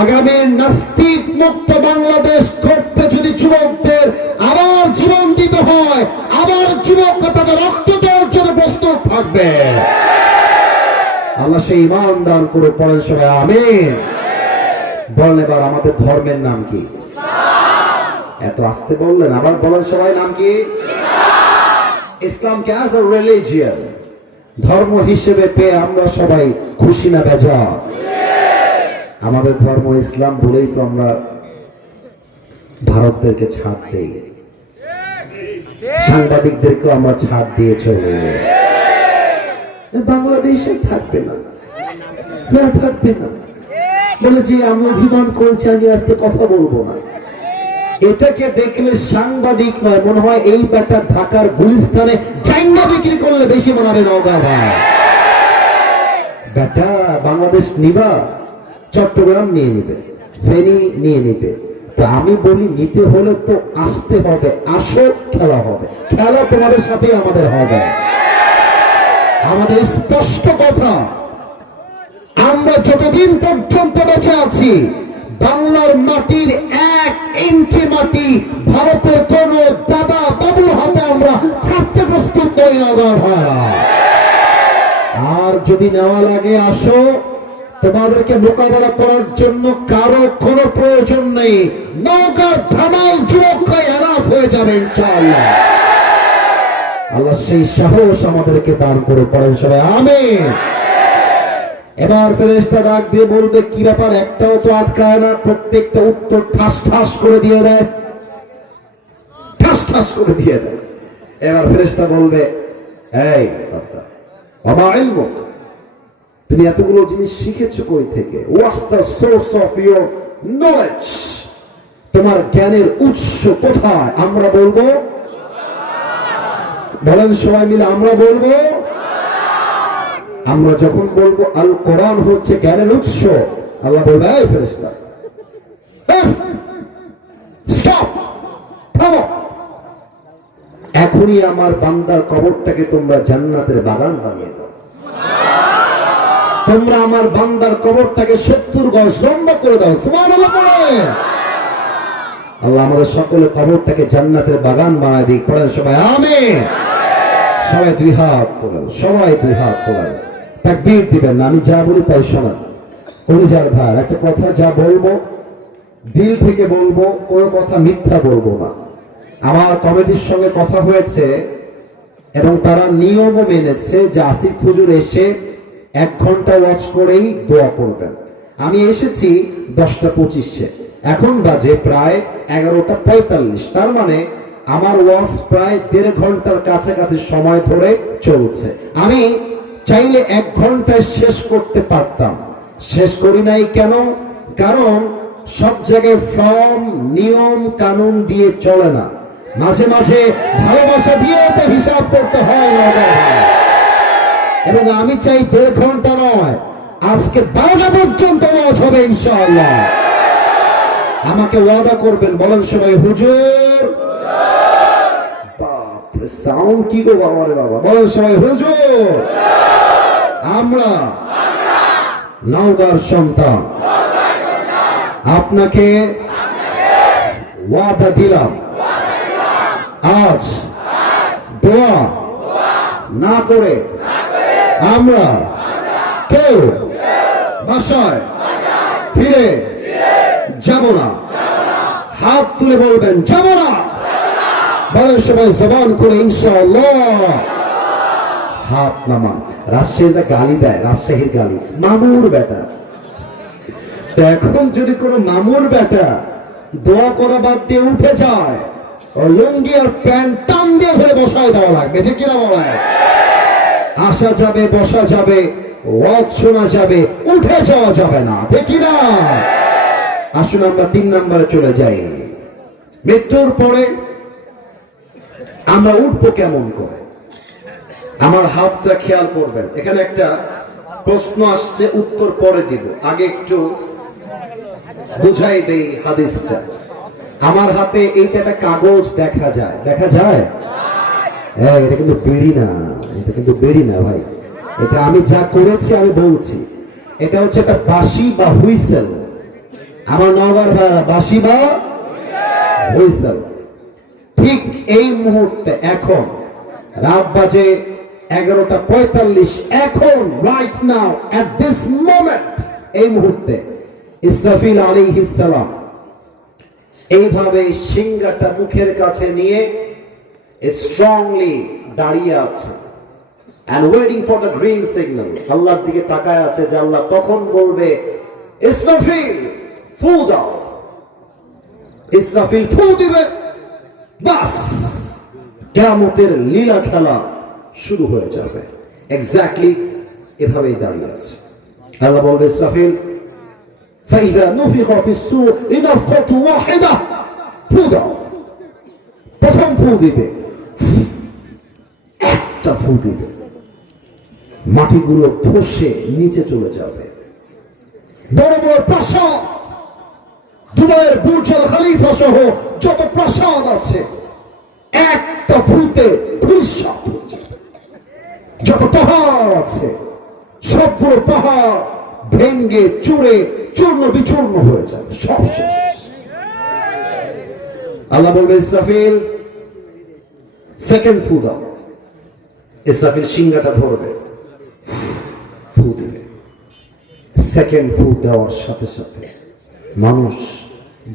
আগামী নাস্তিক মুক্ত বাংলাদেশ করতে যদি যুবকদের আবার জীবন দিতে হয়, আবার যুবকরা তাদের রক্ত দেওয়ার জন্য প্রস্তুত থাকবে। আল্লাহ সেই ঈমান দান করে, পড়েন সবাই আমিন। বলেন এবার আমাদের ধর্মের নাম কি? এত আসতে বললেন, আবার বলেন সবাই নাম কি? ইসলামকে অ্যাজ আ রিলিজিয়ন ধর্ম হিসেবে পেয়ে আমরা সবাই খুশি না বেজা? আমাদের ধর্ম ইসলাম বলেই তো আমরা ভারতদেরকে ছাড় দেই, সাংবাদিকদেরকেও আমরা ছাড় দিয়ে চলে। বাংলাদেশে থাকবে না, থাকবে না। বলে যে আমি অভিমান করেছি, আমি আজকে কথা বলবো না। এটাকে দেখলে সাংবাদিক নয়, মনে হয় এই ব্যাটা ঢাকার গুলিস্তানে জাইঙ্গা বিক্রি করলে বেশি মনে হবে নওগাঁ ভাই। ব্যাটা বাংলাদেশ নিবা, চট্টগ্রাম নিয়ে নিবে, ফেনী নিয়ে নিবে। তো আমি বলি নিতে হলে তো আসতে হবে, আসো, খেলা হবে, খেলা তোমাদের সাথে আমাদের হবে। আমাদের স্পষ্ট কথা, আমরা যতদিন পর্যন্ত বেঁচে আছি বাংলার মাটির 1 ইঞ্চি মাটি ভারতের কোন দাদা বাবুর হাতে আমরা ছাড়তে প্রস্তুত নই নওগাঁ ভাইরা। আর যদি নেওয়া লাগে আসো, তোমাদেরকে মোকাবেলা করার জন্য কারো কোনো প্রয়োজন নেই। নওগাঁ ধামাল যুবকরা এনাফ হয়ে যাবে ইনশাআল্লাহ। আল্লাহ সেই সাহস আমাদেরকে দান করে, পড়েন সবাই আমিন। এবার ফেরেশতা ডাক দিয়ে বলবে কি ব্যাপার, একটাও তো আটকায় না, প্রত্যেকটা উত্তর ঠাস ঠাস করে দিয়ে দেয়, ঠাস ঠাস করে দিয়ে দেয়। এবার ফেরেশতা বলবে এই বান্দা, আমা ইলমুক, তুমি এতগুলো জিনিস শিখেছো কই থেকে? What's the source of your knowledge? তোমার জ্ঞানের উৎস কোথায়? আমরা বলবো, বলেন সবাই মিলে, আমরা বলবো। আমরা যখন বলবো আল কোরআন হচ্ছে জ্ঞানের উৎস, আল্লাহ বলবে এই ফেরেশতা স্টপ, থামো, এখনই আমার বান্দার কবরটাকে তোমরা জান্নাতের বাগান বানিয়ে দাও। তোমরা আমার বান্দার কবরটাকে 70 গজ লম্বা করে দাও। সুবহানাল্লাহ পড়ে। আল্লাহ আমাদের সকলের কবরটাকে জান্নাতের বাগান বানায় দিক, পড়েন সবাই আমিন। সবাই দুই হাত তোলেন, সবাই দুই হাত তোলেন, তাকবীর দিবেন না, আমি যা বলি তাই শোনেন। পরিজার ভাই, একটা কথা যা বলবো দিল থেকে বলবো, কোনো কথা মিথ্যা বলবো না। আমার কমিটির সঙ্গে কথা হয়েছে এবং তারা নিয়মও মেনেছে যে আসিফ হুজুর এসে 1 ঘন্টা ওয়াচ করেই দোয়া করবেন। আমি এসেছি 10:25, এখন বাজে প্রায় 11:45, তার মানে আমার ওয়াচ প্রায় 1.5 ঘন্টার কাছাকাছি সময় ধরে চলছে। আমি চাইলে 1 ঘন্টায় শেষ করতে পারতাম, শেষ করি নাই। কেন? কারণ সব জায়গায় ফর্ম নিয়ম কানুন দিয়ে চলে না, মাঝে মাঝে ভালোবাসা দিয়ে তো হিসাব করতে হয় না। এবং আমি চাই 1.5 ঘন্টা নয়, আজকে 12টা পর্যন্ত ওয়াজ হবে ইনশাআল্লাহ। আমাকে ওয়াদা করবেন, বলেন সবাই হুজুর। বাপরে সাউন্ড কি গো বাবা রে বাবা, বলেন সবাই হুজুর। আমরা নওগাঁর সন্তান, আপনাকে ওয়াদা দিলাম আজ দোয়া না করে আমরা কেউ বাসায় ফিরে যাব না। হাত তুলে বলবেন যাব না, বলেন সবাই জবান করে ইনশাআল্লাহ। হাত নামা। রাজশাহীতে গালি দেয়, রাজশাহীর গালি, মামুর বেটা। এখন যদি কোনো মামুর বেটা দোয়া করা বাদ দিয়ে উঠে যায়, ও লুঙ্গি আর প্যান্ট টান দিয়ে ধরে বসায় দেওয়া লাগবে, ঠিক কিনা বলেন? আসা যাবে, বসা যাবে, ওয়াজ শোনা যাবে, উঠে যাওয়া যাবে না, ঠিক কিনা? আসুন আমরা 3 নম্বরে চলে যাই। মৃত্যুর পরে আমরা উঠবো কেমন করে? আমার হাতটা খেয়াল করবেন, এখানে একটা প্রশ্ন আসছে, উত্তর পরে দিব, আগে একটু বুঝাই দেই হাদিসটা। আমার হাতে এইটা একটা কাগজ দেখা যায়, দেখা যায়? এটা কিন্তু বেড়ি না, এটা কিন্তু বেড়ি না ভাই, এটা আমি যা করেছি আমি বলছি। এটা হচ্ছে একটা বাঁশি বা হুইসেল। আমার নওগাঁর ভাইরা, বাঁশি বা হুইসেল। ঠিক এই মুহূর্তে এখন রাত বাজে 11:45, এখন right now at this moment, এই মুহূর্তে ইসরাফিল আলাইহিস সালাম এইভাবে সিংহাটা মুখের কাছে নিয়ে স্ট্রংলি দাঁড়িয়ে আছে and waiting for the green signal, আল্লাহর দিকে তাকায় আছে যে আল্লাহ তখন বলবে ইসরাফিল ফু দাও। ইসরাফিল ফু দিবে, বাস কিয়ামতের লীলা খেলা শুরু হয়ে যাবে। এক্স্যাক্টলি এভাবেই দাঁড়িয়ে আছে। আল্লাহ বলবে ইসরাফিল فإذا نفخ في الصور نفخة واحدة ফু দাও প্রথম ফু দিবে একটা ফু দিবে মাটিগুলো ধসে নিচে চলে যাবে বড় বড় প্রাসাদ দুবাইয়ের বুর্জ আল খলিফা সহ যত প্রাসাদ আছে একটা ফুতে ধূলিসাৎ হয়ে যাবে যত পাহাড় আছে সবগুলো পাহাড় ভেঙ্গে চুরে চূর্ণ বিচূর্ণ হয়ে যাবে সব শেষ আল্লাহ বলবে ইসরাফিল সেকেন্ড ফু দাও ইসরাফিল সিংহাটা ধরবে ফু দিবে সেকেন্ড ফু দেওয়ার সাথে সাথে মানুষ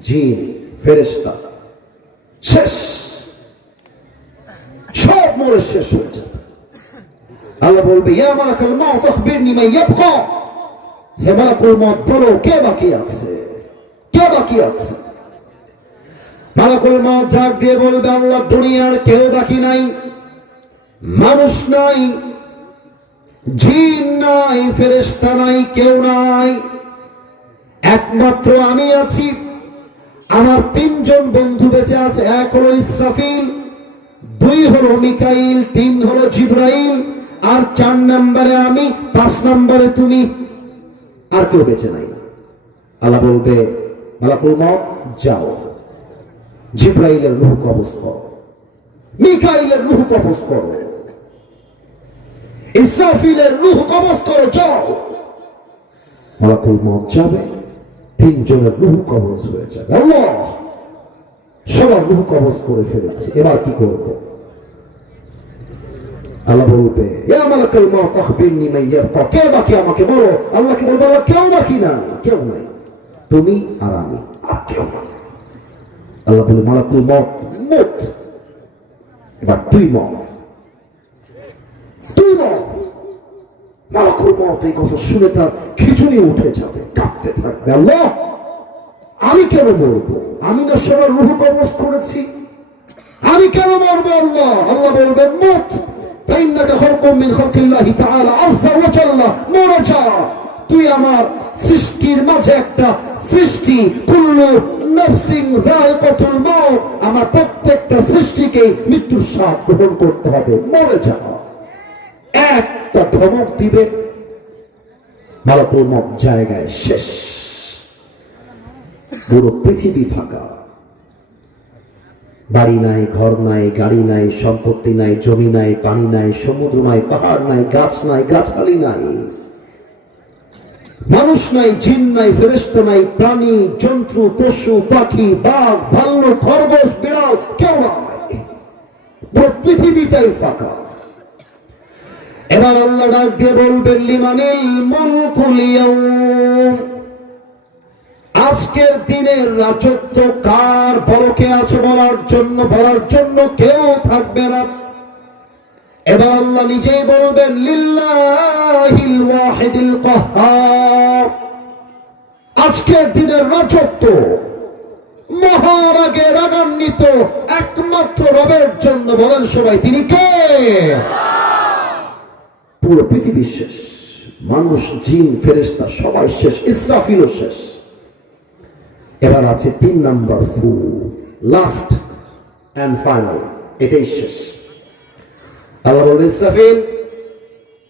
জিন ফেরেশতা শেষ সব মরে শেষ হয়ে যাবে আল্লাহ বলবে ইয়া মালাকুল মাউত আখবিরনি মান ইয়াবকা হে মালাকুল মাউত বলো কে বাকি আছে কে বাকি আছে মালাকুল মাউত ডাক দিয়ে বলবে আল্লাহ দুনিয়ার কেউ বাকি নাই মানুষ নাই জিন নাই ফেরেশতা নাই কেউ নাই একমাত্র আমি আছি আমার তিনজন বন্ধু বেঁচে আছে এক হলো ইসরাফিল দুই হলো মিকাইল তিন হলো জিবরাইল আর 4 নম্বরে আমি 5 নম্বরে তুমি আর কেউ বেঁচে নাই আল্লাহ বলবে মালাকুল মাউত যাও জিবরাইলের রূহ কবজ করো মিকাইলের রূহ কবজ করো ইসরাফিলের রূহ কবজ করো যাও মালাকুল মাউত যাবে তিনজনের রূহ কবজ হয়ে যাবে আল্লাহ সবার রূহ কবজ করে ফেলেছে এবার কি করব আল্লাহ বলবে ইয়া মালাকুল মাউত আখবিরনি মান ইয়াবকা কে বাকি আমাকে বলো আল্লাহকে বলবে আল্লাহ কেউ বাকি না কেউ নাই তুমি আর আমি আর কেউ নাই আল্লাহ বলে মালাকুল মাউত মুত এবার তুই মর মালাকুল মাউত এই কথা শুনে তার খিচুনি উঠে যাবে কাঁপতে থাকবে আল্লাহ আমি কেন মরবো আমি না সবার রূহ কবজ করেছি আমি কেন মরবো আল্লাহ আল্লাহ বলবেন মুত ফাইন্নাকা খালকুম মিন খালকিল্লাহি তাআলা আযজা ওয়া জাল্লা মরে যা তুই আমার সৃষ্টির মাঝে একটা সৃষ্টি কুল্লু নাফসিন যায়িকাতুল মাউত আমার প্রত্যেকটা সৃষ্টিকে মৃত্যুর স্বাদ গ্রহণ করতে হবে মরে যা একটা ধমক দিবে মালাকুল মাউত জায়গায় শেষ পুরো পৃথিবী ফাঁকা বাড়ি নাই ঘর নাই গাড়ি নাই সম্পত্তি নাই জমি নাই পানি নাই সমুদ্র নাই পাহাড় নাই গাছ নাই গাছালি নাই মানুষ নাই জিন নাই ফেরেশতা নাই প্রাণী জন্তু পশু পাখি বাঘ ভাল্লুক খরগোশ বিড়াল কেউ নাই পুরো পৃথিবীটাই ফাঁকা এবার আল্লাহ ডাক দিয়ে বলবেন লিমানিল মুলকুল ইয়াউম আজকের দিনের রাজত্ব কার বলকে আছে বলার জন্য কেউ থাকবে না এবার আল্লাহ নিজেই বলবেন লিল্লাহিল ওয়াহিদিল কাহ্হার আজকের দিনের রাজত্ব মহারাগে রাগান্বিত একমাত্র রবের জন্য বলেন সবাই তিনি কে পুরো পৃথিবী শেষ মানুষ জিন ফেরেশতা সবাই শেষ ইসরাফিলও শেষ এবার আছে 3 নাম্বার ফু লাস্ট এন্ড ফাইনাল এটাই শেষ আল্লাহ বলবে ইসরাফিল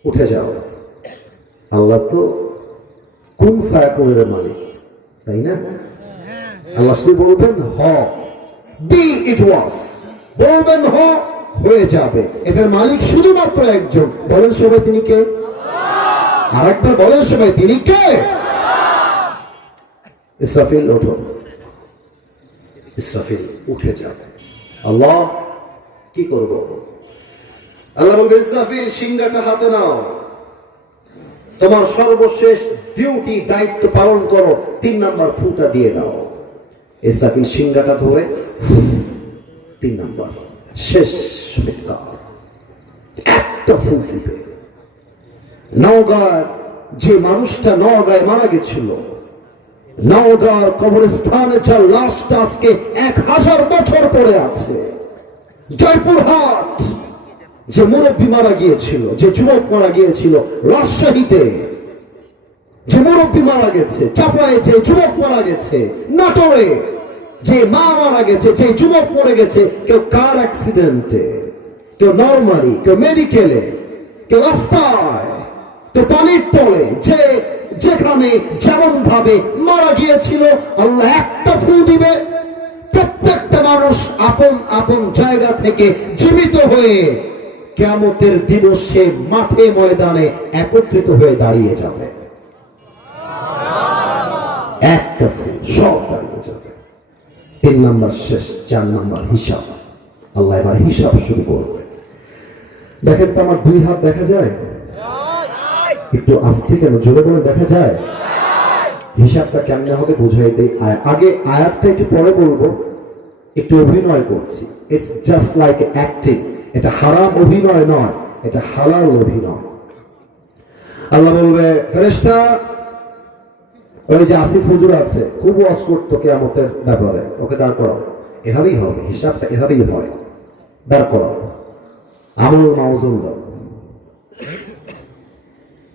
উঠে যাও আল্লাহ তো কুন ফায়াকুনের মালিক তাই না আল্লাহ শুধু বলবেন হ বি ইট ওয়াজ বলবেন হ হয়ে যাবে এটার মালিক শুধুমাত্র একজন বলেন সবাই তিনি কে আরেকবার বলেন সবাই তিনি কে ইসরাফিল ওঠো ইসরাফিল উঠে যাবে আল্লাহ কি করব আল্লাহ বলবে ইসরাফিল সিংহাটা হাতে নাও তোমার সর্বশেষ ডিউটি দায়িত্ব পালন করো 3 নাম্বার ফুটা দিয়ে দাও ইসরাফিল সিংহাটা ধরে 3 নাম্বার শেষ একটা ফুল দিবে নওগাঁর যে মানুষটা নওগাঁয় মারা গেছিল নওগাঁর কবরস্থানে যার লাশটা আজকে 1000 বছর পরে আছে জয়পুরহাট যে মুরব্বী মারা গিয়েছিল যে যুবক মারা গিয়েছিল রাজশাহীতে যে মুরব্বী মারা গেছে, চাপায়ে যে যুবক মারা গেছে, নাটোরে যে মা মারা গেছে, যে যুবক মরে গেছে, কেউ কার অ্যাক্সিডেন্টে, কেউ নরমালি, কেউ মেডিকেলে, কেউ রাস্তায়, কেউ পানির তলে, যে যেখানে যেমন ভাবে মারা গিয়েছিল, আল্লাহ একটা ফু দিবে, প্রত্যেকটা মানুষ আপন আপন জায়গা থেকে জীবিত হয়ে কিয়ামতের দিবসে মাঠে ময়দানে একত্রিত হয়ে দাঁড়িয়ে যাবে। একটা ফু সব দাঁড়িয়ে যাবে। 3 নাম্বার শেষ, 4 নাম্বার হিসাব। আল্লাহ এবার হিসাব শুরু করবে। দেখেন তো আমার 2 হাত দেখা যায়? একটু আস্তে কেন, জোরে বলে দেখা যায়? হিসাবটা কেমনে হবে বুঝাই দেই। আগে আয়াতটা একটু পরে বলবো, একটু অভিনয় করছি। It's just like acting. এটা হারাম অভিনয় নয়, এটা হালাল অভিনয়। আল্লাহ বলবে, ফেরেশতা, ওই যে আসিফ হুজুর আছে, খুব ওয়াজ করতো কিয়ামতের ব্যাপারে, ওকে দাঁড় করাও। এভাবেই হবে, হিসাবটা এভাবেই হয়। দাঁড় করাও, আমল মাওজুন দাও,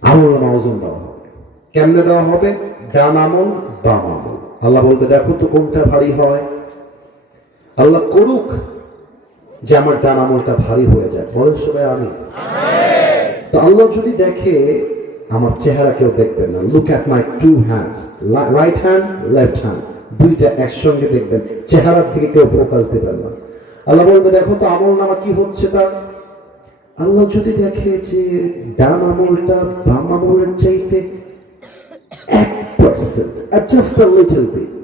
আমল মাওজুন দেওয়া হবে। কেমনে দেওয়া হবে? ডান আমল, বাম আমল। আল্লাহ বলবে, দেখো তো কোনটা ভারী হয়। আল্লাহ করুক যে আমার ডান আমলটা ভারী হয়ে যায়। বলেন সবাই আমিন। তো আল্লাহ যদি দেখে, আমার চেহারা কেউ দেখবেন না। Look at my 2 hands, right hand, left hand, দুইটা একসঙ্গে দেখবেন, চেহারার দিকে কেউ ফোকাস দিবেন না। আল্লাহ বলবে, দেখো তো আমল নামা কি হচ্ছে তার। আল্লাহ যদি দেখে যে ডান আমলটা বাম আমলের চাইতে 1%, just a little bit,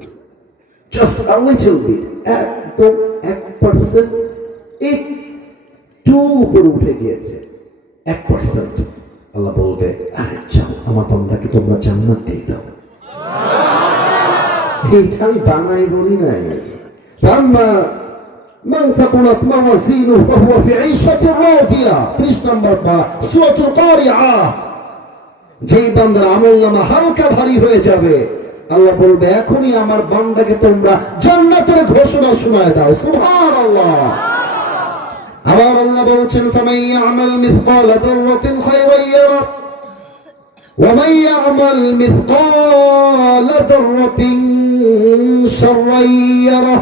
just a little bit, একদম 1% একটু উপরে উঠে গিয়েছে, 1%, আল্লাহ বলবে, আরে যাও, আমার বান্দাকে তোমরা জান্নাত দিয়ে দাও। এইটা আমি বানাই বলি নাই। من ثقلت موازينه فهو في عيشة راضية। 30 নম্বর সূরাতুল কারিআ। যেই বান্দার আমলনামা হালকা ভারী হয়ে যাবে, আল্লাহ বলবে, এখনই আমার বান্দাকে তোমরা জান্নাতের ঘোষণা শোনায় দাও। সুবহানাল্লাহ। আবার আল্লাহ বলছেন, ফামান ইয়ামাল মিসকালা যাররাতিন খায়রান ইয়ারা ওয়া মান ইয়ামাল মিসকালা যাররাতিন শাররান ইয়ারা।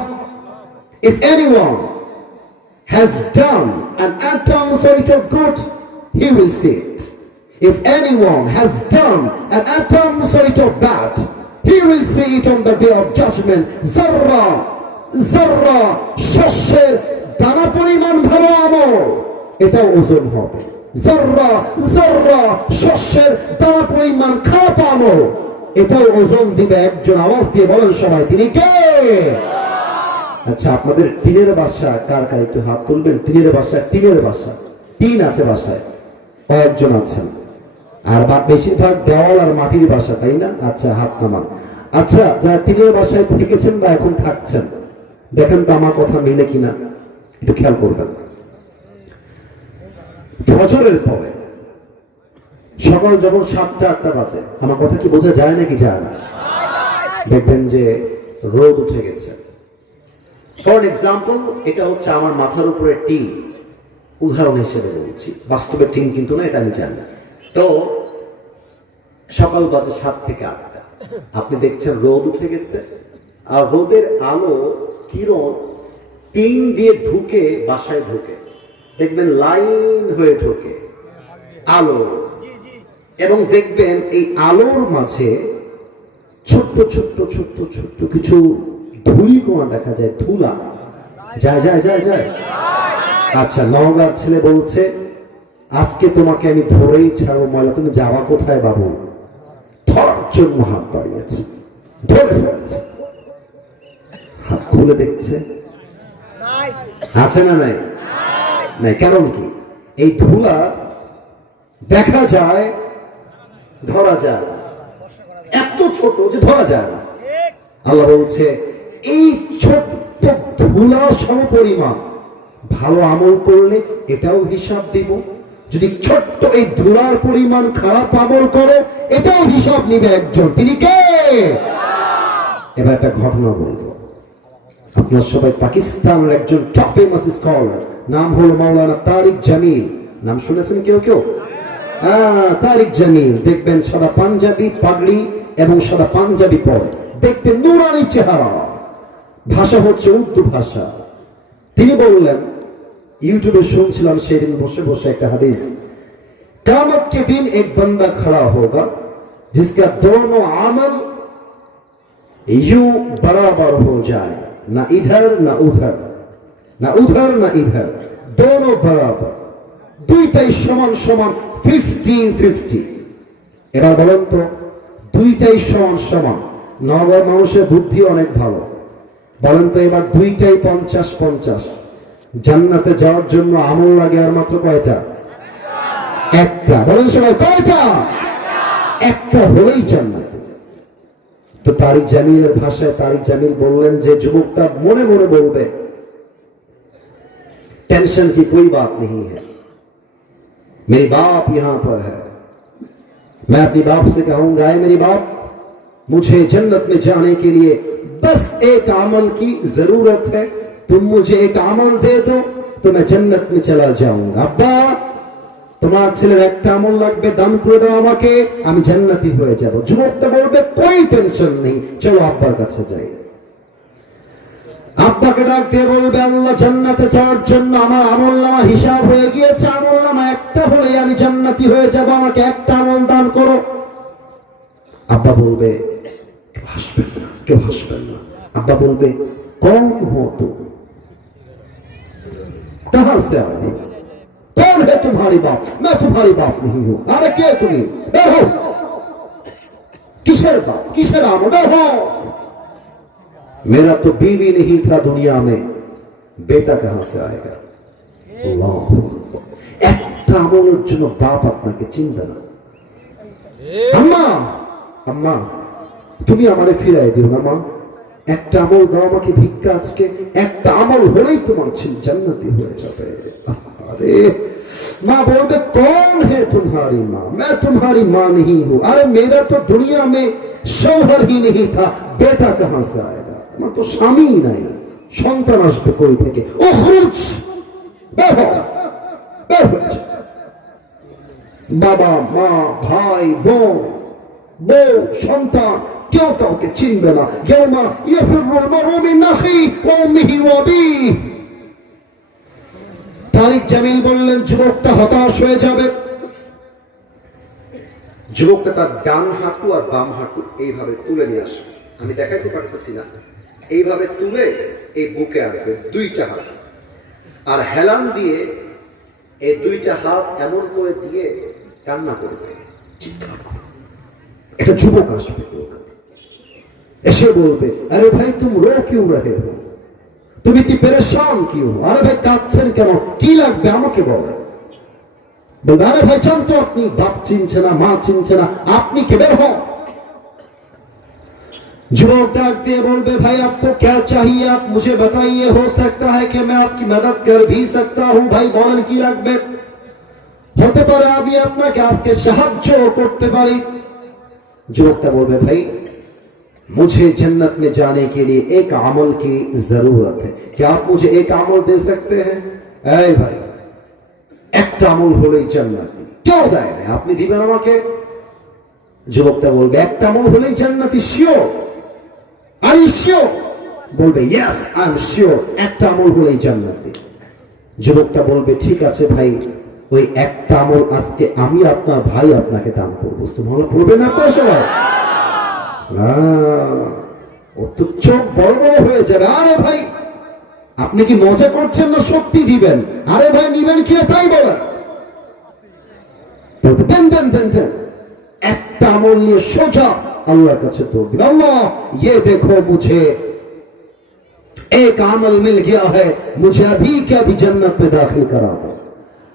If anyone has done an atom sort of good, he will see it. If anyone has done an atom sort of bad, he will see it on the day of judgment. Zarra, zarra, shasher, দানা পরিমাণ ভালো আমল, এটাও ওজন হবে। zarra, zarra, শস্যের দানা পরিমাণ খারাপ আমল, এটাও ওজন দিবে একজন। আওয়াজ দিয়ে বলেন সবাই, তিনি কে? আচ্ছা, আপনাদের টিনের বাসা কার কার একটু হাত তুলবেন। টিনের বাসা, টিনের বাসা, টিন আছে বাসায়, কয়েকজন আছেন। আর বেশিরভাগ দেওয়াল আর মাটির বাসা, তাই না? আচ্ছা, হাত নামান। আচ্ছা, যারা টিনের বাসায় থেকেছেন বা এখন থাকছেন, দেখেন তো আমার কথা মিলে কিনা, একটু খেয়াল করবেন। ফজরের পরে সকাল যখন 7টা-8টা বাজে, আমার কথা কি বোঝা যায় নাকি যায় না? দেখবেন যে রোদ উঠে গেছে। ফর এক্সাম্পল, এটা হচ্ছে আমার মাথার উপরে টিন, উদাহরণ হিসেবে বলছি, বাস্তবে টিন কিন্তু না, এটা আমি জানি। তো সকাল বাজে 7 থেকে 8টা, আপনি দেখছেন রোদ উঠে গেছে, আর রোদের আলো কিরণ টিন দিয়ে ঢুকে বাসায় ঢুকে, দেখবেন লাইন হয়ে ঢোকে আলো, এবং দেখবেন এই আলোর মাঝে ছোট্ট ছোট্ট ছোট্ট ছোট্ট কিছু ধুলি কোনা দেখা যায়, ধুলা যায় যায় যায় যায়। আচ্ছা, নওগাঁর ছেলে বলছে, আজকে তোমাকে আমি ধরেই ছাড়বো ময়লা, তুমি যাওয়া কোথায় বাবু? ধরার জন্য হাত বাড়িয়েছে, ধরে ফেলেছে, হাত খুলে দেখছে, আছে না নাই? নাই। কারণ কি? এই ধুলা দেখা যায়, ধরা যায়, এত ছোট যে ধরা যায় না। আল্লাহ বলছে, এই ছোট্ট ধুলা সমপরিমাণ ভালো আমল করলে এটাও হিসাব দিব, যদি ছোট্ট এই ধুলার পরিমাণ খারাপ আমল করো এটাও হিসাব নিবে একজন। তিনি কে? এবার একটা ঘটনা বলবো। আপনার সবাই পাকিস্তানের একজন টপ ফেমাস স্কলার, নাম হলো মাওলানা তারিক জামিল, নাম শুনেছেন কেউ কেউ? তারিক জামিল দেখবেন সাদা পাঞ্জাবি পাগড়ি এবং সাদা পাঞ্জাবি পরে, দেখতে নুরানি চেহারা, ভাষা হচ্ছে উর্দু ভাষা। তিনি বললেন, ইউটিউবে শুনছিলাম সেদিন বসে বসে একটা হাদিস, क़यामत के दिन एक बंदा खड़ा होगा जिसका दोनों अमल यूं बराबर हो जाए, ना इधर ना उधर, ना उधर ना इधर, दोनों बराबर, দুইটাই সমান সমান, 50-50। এবার বলেন তো, দুইটাই সমান সমান, নগর মানুষের বুদ্ধি অনেক ভালো, বলেন তো এবার দুইটাই 50-50, জান্নাতে যাওয়ার জন্য আমল লাগে আর মাত্র কয়টা? একটা। বলেন সবাই কয়টা? একটা হলেই জান্নাতে। তো তারিক জামিলের ভাষায় তারিক জামিল বললেন যে যুবকটা মনে মনে বলবে, टेंशन की कोई बात नहीं है, मेरी बाप यहां पर है, मैं अपनी बाप से कहूंगा, मेरी बाप, मुझे जन्नत में जाने के लिए बस एक अमल की जरूरत है, तुम मुझे एक अमल दे दो तो मैं जन्नत में चला जाऊंगा। अब्बा, তোমার ছেলের একটা আমল লাগবে, দান করে দাও আমাকে, আমি জান্নাতি হয়ে যাব। যুবকটা বলবে, কোই টেনশন নেই, চলো আব্বার কাছে যাই। আব্বাকে ডাক দিয়ে বলবে, আল্লাহ, জান্নাতে যাওয়ার জন্য আমার আমলনামা হিসাব হয়ে গিয়েছে, আমলনামা একটা হলেই আমি জান্নাতি হয়ে যাব, আমাকে একটা আমল দান করো। আব্বা বলবে, কেউ হাসবেন না, কেউ হাসবেন না। আব্বা বলবে, কौन हो तुम, कहां से आए हो, कौन है तुम्हारी बाप, मैं तुम्हारी बाप नहीं हूं। अरे কে তুমি, বের হও, কিসের বাপ, কিসের আমল, বের হও। मेरा तो बीवी नहीं था दुनिया में, बेटा कहां से आएगा। अल्लाह, একটা আমলের জন্য বাপ আপনাকে চিনবে না। আম্মা, আম্মা, তুমি আমারে ফিরাই দিও না মা, একটা আমল দাও আমাকে ভিক্ষা, আজকে একটা আমল হলেই তোমার ছেলে জান্নাতি হয়ে যাবে। अरे माँ बोलते, कौन है तुम्हारी माँ, मैं तुम्हारी माँ नहीं हूं। अरे मेरा तो दुनिया में शौहर ही नहीं था, बेटा कहां से आएगा, আমার তো স্বামী নাই, সন্তান আসবে কই থেকে। ও খুরুজ, বের হও, বের হয়ে যাও। বাবা মা ভাই বোন বউ সন্তান কেউ কাউকে চিনবে না। ইয়াউমা ইয়াফিরুল মারউ মিন আখিহি ওয়া উম্মিহি ওয়া আবিহি। তারিক জামিল বললেন, যুবকটা হতাশ হয়ে যাবে। যুবকটা তার ডান হাঁটু আর বাম হাঁটু এইভাবে তুলে নিয়ে আসবে, আমি দেখাইতে পারতেছি না, এইভাবে তুলে এই বুকে আসবে দুইটা হাত, আর হেলান দিয়ে এই দুইটা হাত এমন করে দিয়ে কান্না করবে, চিৎকার করবে। একটা যুবক আসবে, এসে বলবে, আরে ভাই তুম রো কিউ রহে হো, তুমি কি পেরেশান কিউ, আরে ভাই কাঁদছেন কেন, কি লাগবে আমাকে বলেন। বলবে, আরে ভাই জান তো আপনি বাপ চিনছে না, মা চিনছে না, আপনি কে, বের হন। যুবক ডাক দিয়ে বলবে, ভাই आपको क्या चाहिए, आप मुझे बताइए, हो सकता है कि मैं आपकी मदद कर भी सकता हूं। ভাই বলেন কি লাগবে, হতে পারে আমি আপনাকে আজকে সাহায্য করতে পারি। যুবকটা বলবে, ভাই मुझे जन्नत में जाने के लिए एक अमल की जरूरत है, क्या आप मुझे एक अमल दे सकते हैं। এই ভাই, একটা আমল হলেই জান্নাতি, কেউ দেয় না, আপনি দিবেন আমাকে। যুবকটা বলবে, একটা আমল হলেই জান্নাতি, শিওর, আর ইউ শিওর। বলবে, ইয়েস আই এম শিওর, একটা আমল হলেই জান্নাতি। যুবকটা বলবে, ঠিক আছে ভাই, ওই একটা আমল আজকে আমি আপনার ভাই আপনাকে দান করবো। সুবহানাল্লাহ পড়বে না তো সবাই, ও তো চোখ বড় বড় হয়ে যাবে। আরে ভাই, আপনি কি মজা করছেন না সত্যি দিবেন? আরে ভাই নিবেন কিনা তাই বলেন। দেন দেন দেন দেন, একটা আমল নিয়ে সোজা আল্লাহর কাছে দৌড় দিবেন। আল্লাহ, ये देखो मुझे एक अमल मिल गया है, मुझे अभी क्या भी जन्नत में दाखिल करा दो।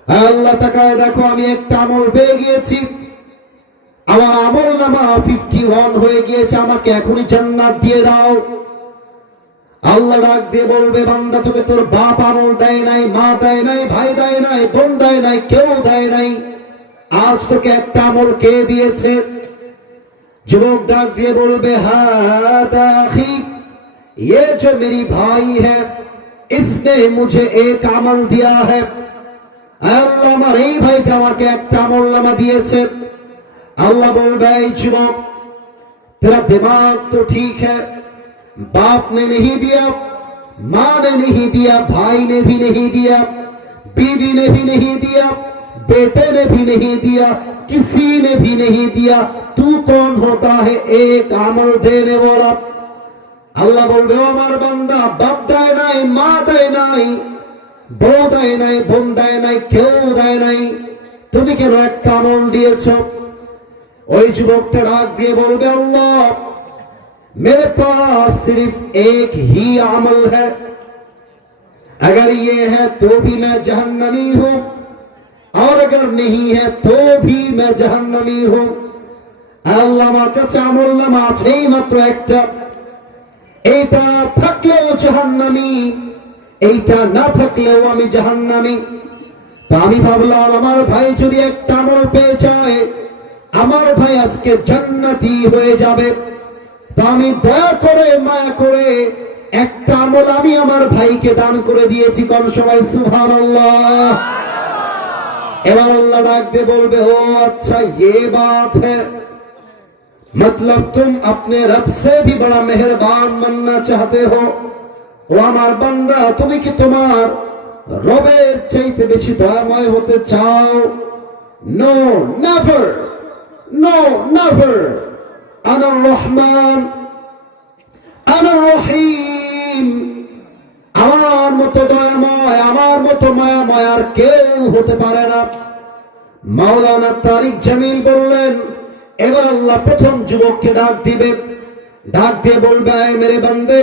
আল্লাহ তাকায় দেখো, আমি একটা আমল পেয়ে গিয়েছি, আমার আমল নামা 51 হয়ে গিয়েছে, আমাকে এখনই জান্নাত দিয়ে দাও। আল্লাহ ডাক দিয়ে বলবে, বান্দা তোকে তোর বাপ আমল দেয় নাই, মা দেয় নাই, ভাই দেয় নাই, বোন দেয় নাই, কেউ দেয় নাই, আজ তোকে একটা আমল কে দিয়েছে। যুবক ডাক দিয়ে বলবে, হাদা আখি, ये जो मेरी भाई है, इसने मुझे एक अमल दिया है। আল্লাহ আমার এই ভাইটা আমাকে একটা আমলনামা দিয়েছে। अल्लाह बोल गए युवक तेरा दिमाग तो ठीक है, बाप ने नहीं दिया, माँ ने नहीं दिया, भाई ने भी नहीं दिया, बीवी ने भी नहीं दिया, बेटे ने भी नहीं दिया, किसी ने भी नहीं दिया, तू कौन होता है एक अमल देने वाला। अल्लाह बोल गए আমার বান্দা বাপ দেয় নাই, মা দেয় নাই, বউ দেয় নাই, বোন দেয় নাই, কেউ দেয় নাই, তুমি কেন একটা আমল দিয়েছো। ওই যুবকটা ডাক দিয়ে বলবে আল্লাহ मेरे पास सिर्फ एक ही अमल है, अगर ये है तो भी मैं जहन्नमी हूं और अगर नहीं है तो भी मैं जहन्नमी हूं। আল্লাহ আমার কাছে আমলনামা আছেই মাত্র একটা, এইটা থাকলেও জাহান্নামী, এইটা না থাকলেও আমি জাহান্নামী। তো আমি ভাবলাম আমার ভাই যদি একটা আমল পেয়ে যায় আমার ভাই আজকে জান্নাতি হয়ে যাবে। তো আমি দয়া করে মায়া করে একটা আমল আমি আমার ভাইকে দান করে দিয়েছি। কোন সবাই সুবহানাল্লাহ। এবার আল্লাহ ডাক দিয়ে বলবে ও अच्छा ये बात है, मतलब तुम अपने रब से भी बड़ा मेहरबान बनना चाहते हो। ও আমার বান্দা তুমি কি তোমার রবের চাইতে বেশি দয়াময় হতে চাও? No never, no never. Ana Rahman, আনা রহিম, আমার মতো দয়াময়, আমার মতো মায়াময় আর কেউ হতে পারে না। মাওলানা তারিক জামিল বললেন এবার আল্লাহ প্রথম যুবককে ডাক দিবে, ডাক দিয়ে বলবে मेरे बंदे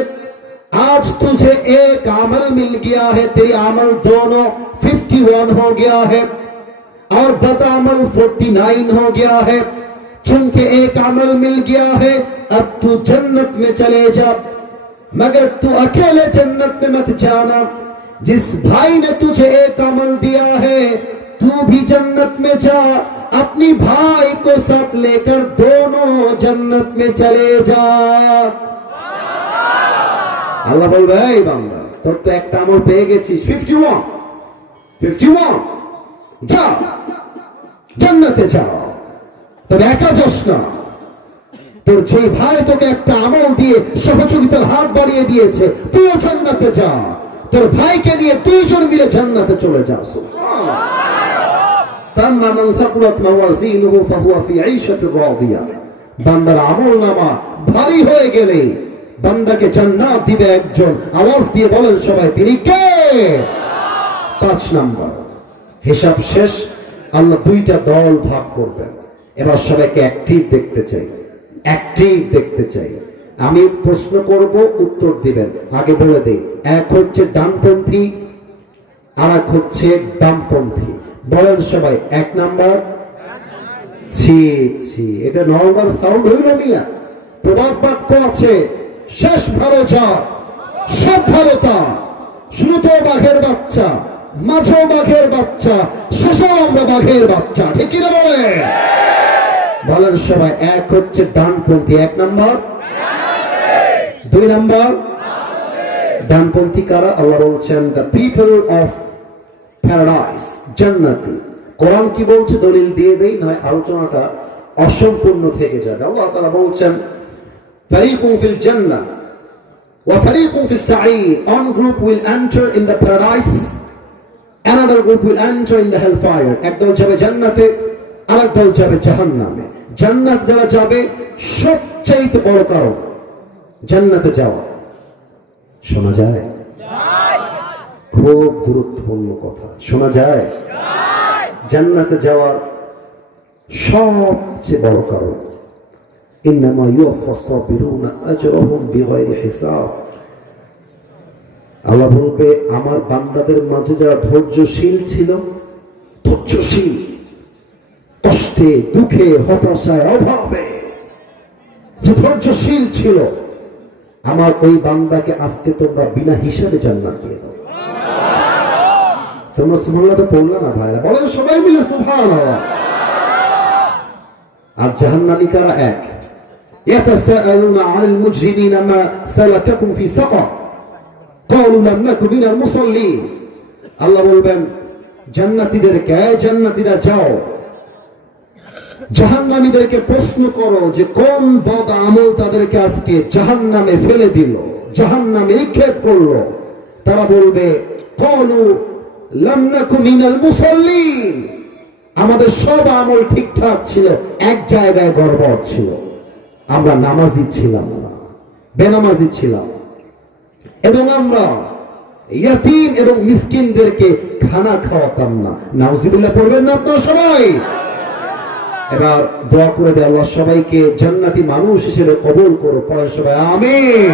आज तुझे एक अमल मिल गया है, तेरी अमल दोनों 51 हो गया है और बद अमल 49 हो गया है। चूंकि एक अमल मिल गया है अब तू जन्नत में चले जा, मगर तू अकेले जन्नत में मत जाना। जिस भाई ने तुझे एक अमल दिया है तू भी जन्नत में जा, अपनी भाई को साथ लेकर दोनों जन्नत में चले जा। আল্লাহ বলবে এই বান্দা তোর তো একটা আমল পেয়ে গেছিস 51 যা জান্নাতে যা। তবে একা যাস না, তোর যে ভাই তোকে একটা আমল দিয়ে সহযোগিতার হাত বাড়িয়ে দিয়েছে তুইও জান্নাতে যা, তোর ভাইকে নিয়ে দুইজন মিলে জান্নাতে চলে যা। সুবহানাল্লাহ। ফাম্মা মান সাকুলাত মাওয়াজিনুহু ফাহুয়া ফি ঈশাতির রাদিয়া। বান্দার আমলনামা ভারী হয়ে গেলে বান্দাকে জান্নাত দিবে একজন। আওয়াজ দিয়ে বলেন সবাই তিনি কে? 5 নাম্বার হিসাব শেষ। আল্লাহ দুইটা দল ভাগ করবেন। এবার সবাইকে অ্যাক্টিভ দেখতে চাই, অ্যাক্টিভ দেখতে চাই। আমি প্রশ্ন করব উত্তর দিবেন। আগে বলে দেই, এক হচ্ছে ডানপন্থী আর এক হচ্ছে বামপন্থী। বলেন সবাই 1 নাম্বার। ছি ছি, এটা নরমাল সাউন্ড হইল মিয়া। প্রবাদ বাক্য আছে শেষ ভালো যা সব ভালো তা, শুরুতেও বাঘের বাচ্চা, মাঝেও বাঘের বাচ্চা, শেষেও আমরা বাঘের বাচ্চা। ঠিক কিনা বলে? বলেন সবাই এক হচ্ছে ডানপন্থী 1 নাম্বার। 2 নাম্বার ডানপন্থী কারা? আল্লাহ বলছেন দ্য পিপল অফ প্যারাডাইস, জান্নাতি। কোরআন কি বলছে দলিল দিয়ে দেই, নয় আলোচনাটা অসম্পূর্ণ থেকে যাবে। আল্লাহ তাআলা বলছেন ফারিকুম ফিল জান্নাহ ওয়া ফারিকুম ফিস সাঈর, one group will enter in the paradise, another group will enter in the hellfire। একদল যাবে জান্নাতে আর একদল যাবে জাহান্নামে। জান্নাত যারা যাবে সবচেয়ে বড় কারণ জান্নাতে যাওয়া। শোনা যায়? খুব গুরুত্বপূর্ণ কথা। শোনা যায়? জান্নাতে যাওয়ার সবচেয়ে বড় কারণ ইন্নামা ইউওয়াফাস সাবিরুনা আজরাহুম বিগাইরি হিসাব। আল্লাহ বলবে আমার বান্দাদের মাঝে যারা ধৈর্যশীল ছিল, ধৈর্যশীল কষ্টে দুঃখে হতাশায় অভাবে যে ধৈর্যশীল ছিল, আমার ওই বান্দাকে আজকে তোমরা বিনা হিসাবে জান্নাত দিয়ে দাও। তোমরা সুবহানাল্লাহ তো পড়লা না ভাইরা? বলেন সবাই মিলে সুবহানাল্লাহ। আর জাহান্নামী কারা? এক। ইয়াতাসাআলুনা আনিল মুজরিমিনা মা সালাকাকুম ফি সাকার ক্বালু লাম নাকু মিনাল মুসাল্লিন। আল্লাহ বলবেন জান্নাতীদেরকে, এই জান্নাতীরা যাও, জাহান্নামীদেরকে প্রশ্ন করো যে কোন বদ আমল তাদেরকে আজকে জাহান্নামে ফেলে দিল, জাহান্নামে নিক্ষেপ করলো। তারা বলবে ক্বালু লাম নাকু মিনাল মুসাল্লিন, আমাদের সব আমল ঠিকঠাক ছিল, এক জায়গায় গড়বড় ছিল, আমরা নামাজি ছিলাম না, বেনামাজি ছিলাম, এবং আমরা ইয়াতীম এবং মিসকিনদেরকে খানা খাওয়াতাম না। নাউজুবিল্লাহ পড়বেন না আপনারা সবাই? এবার দোয়া করে দেয় আল্লাহ সবাইকে জান্নাতি মানুষ হিসেবে কবুল করো, পড়েন সবাই আমিন।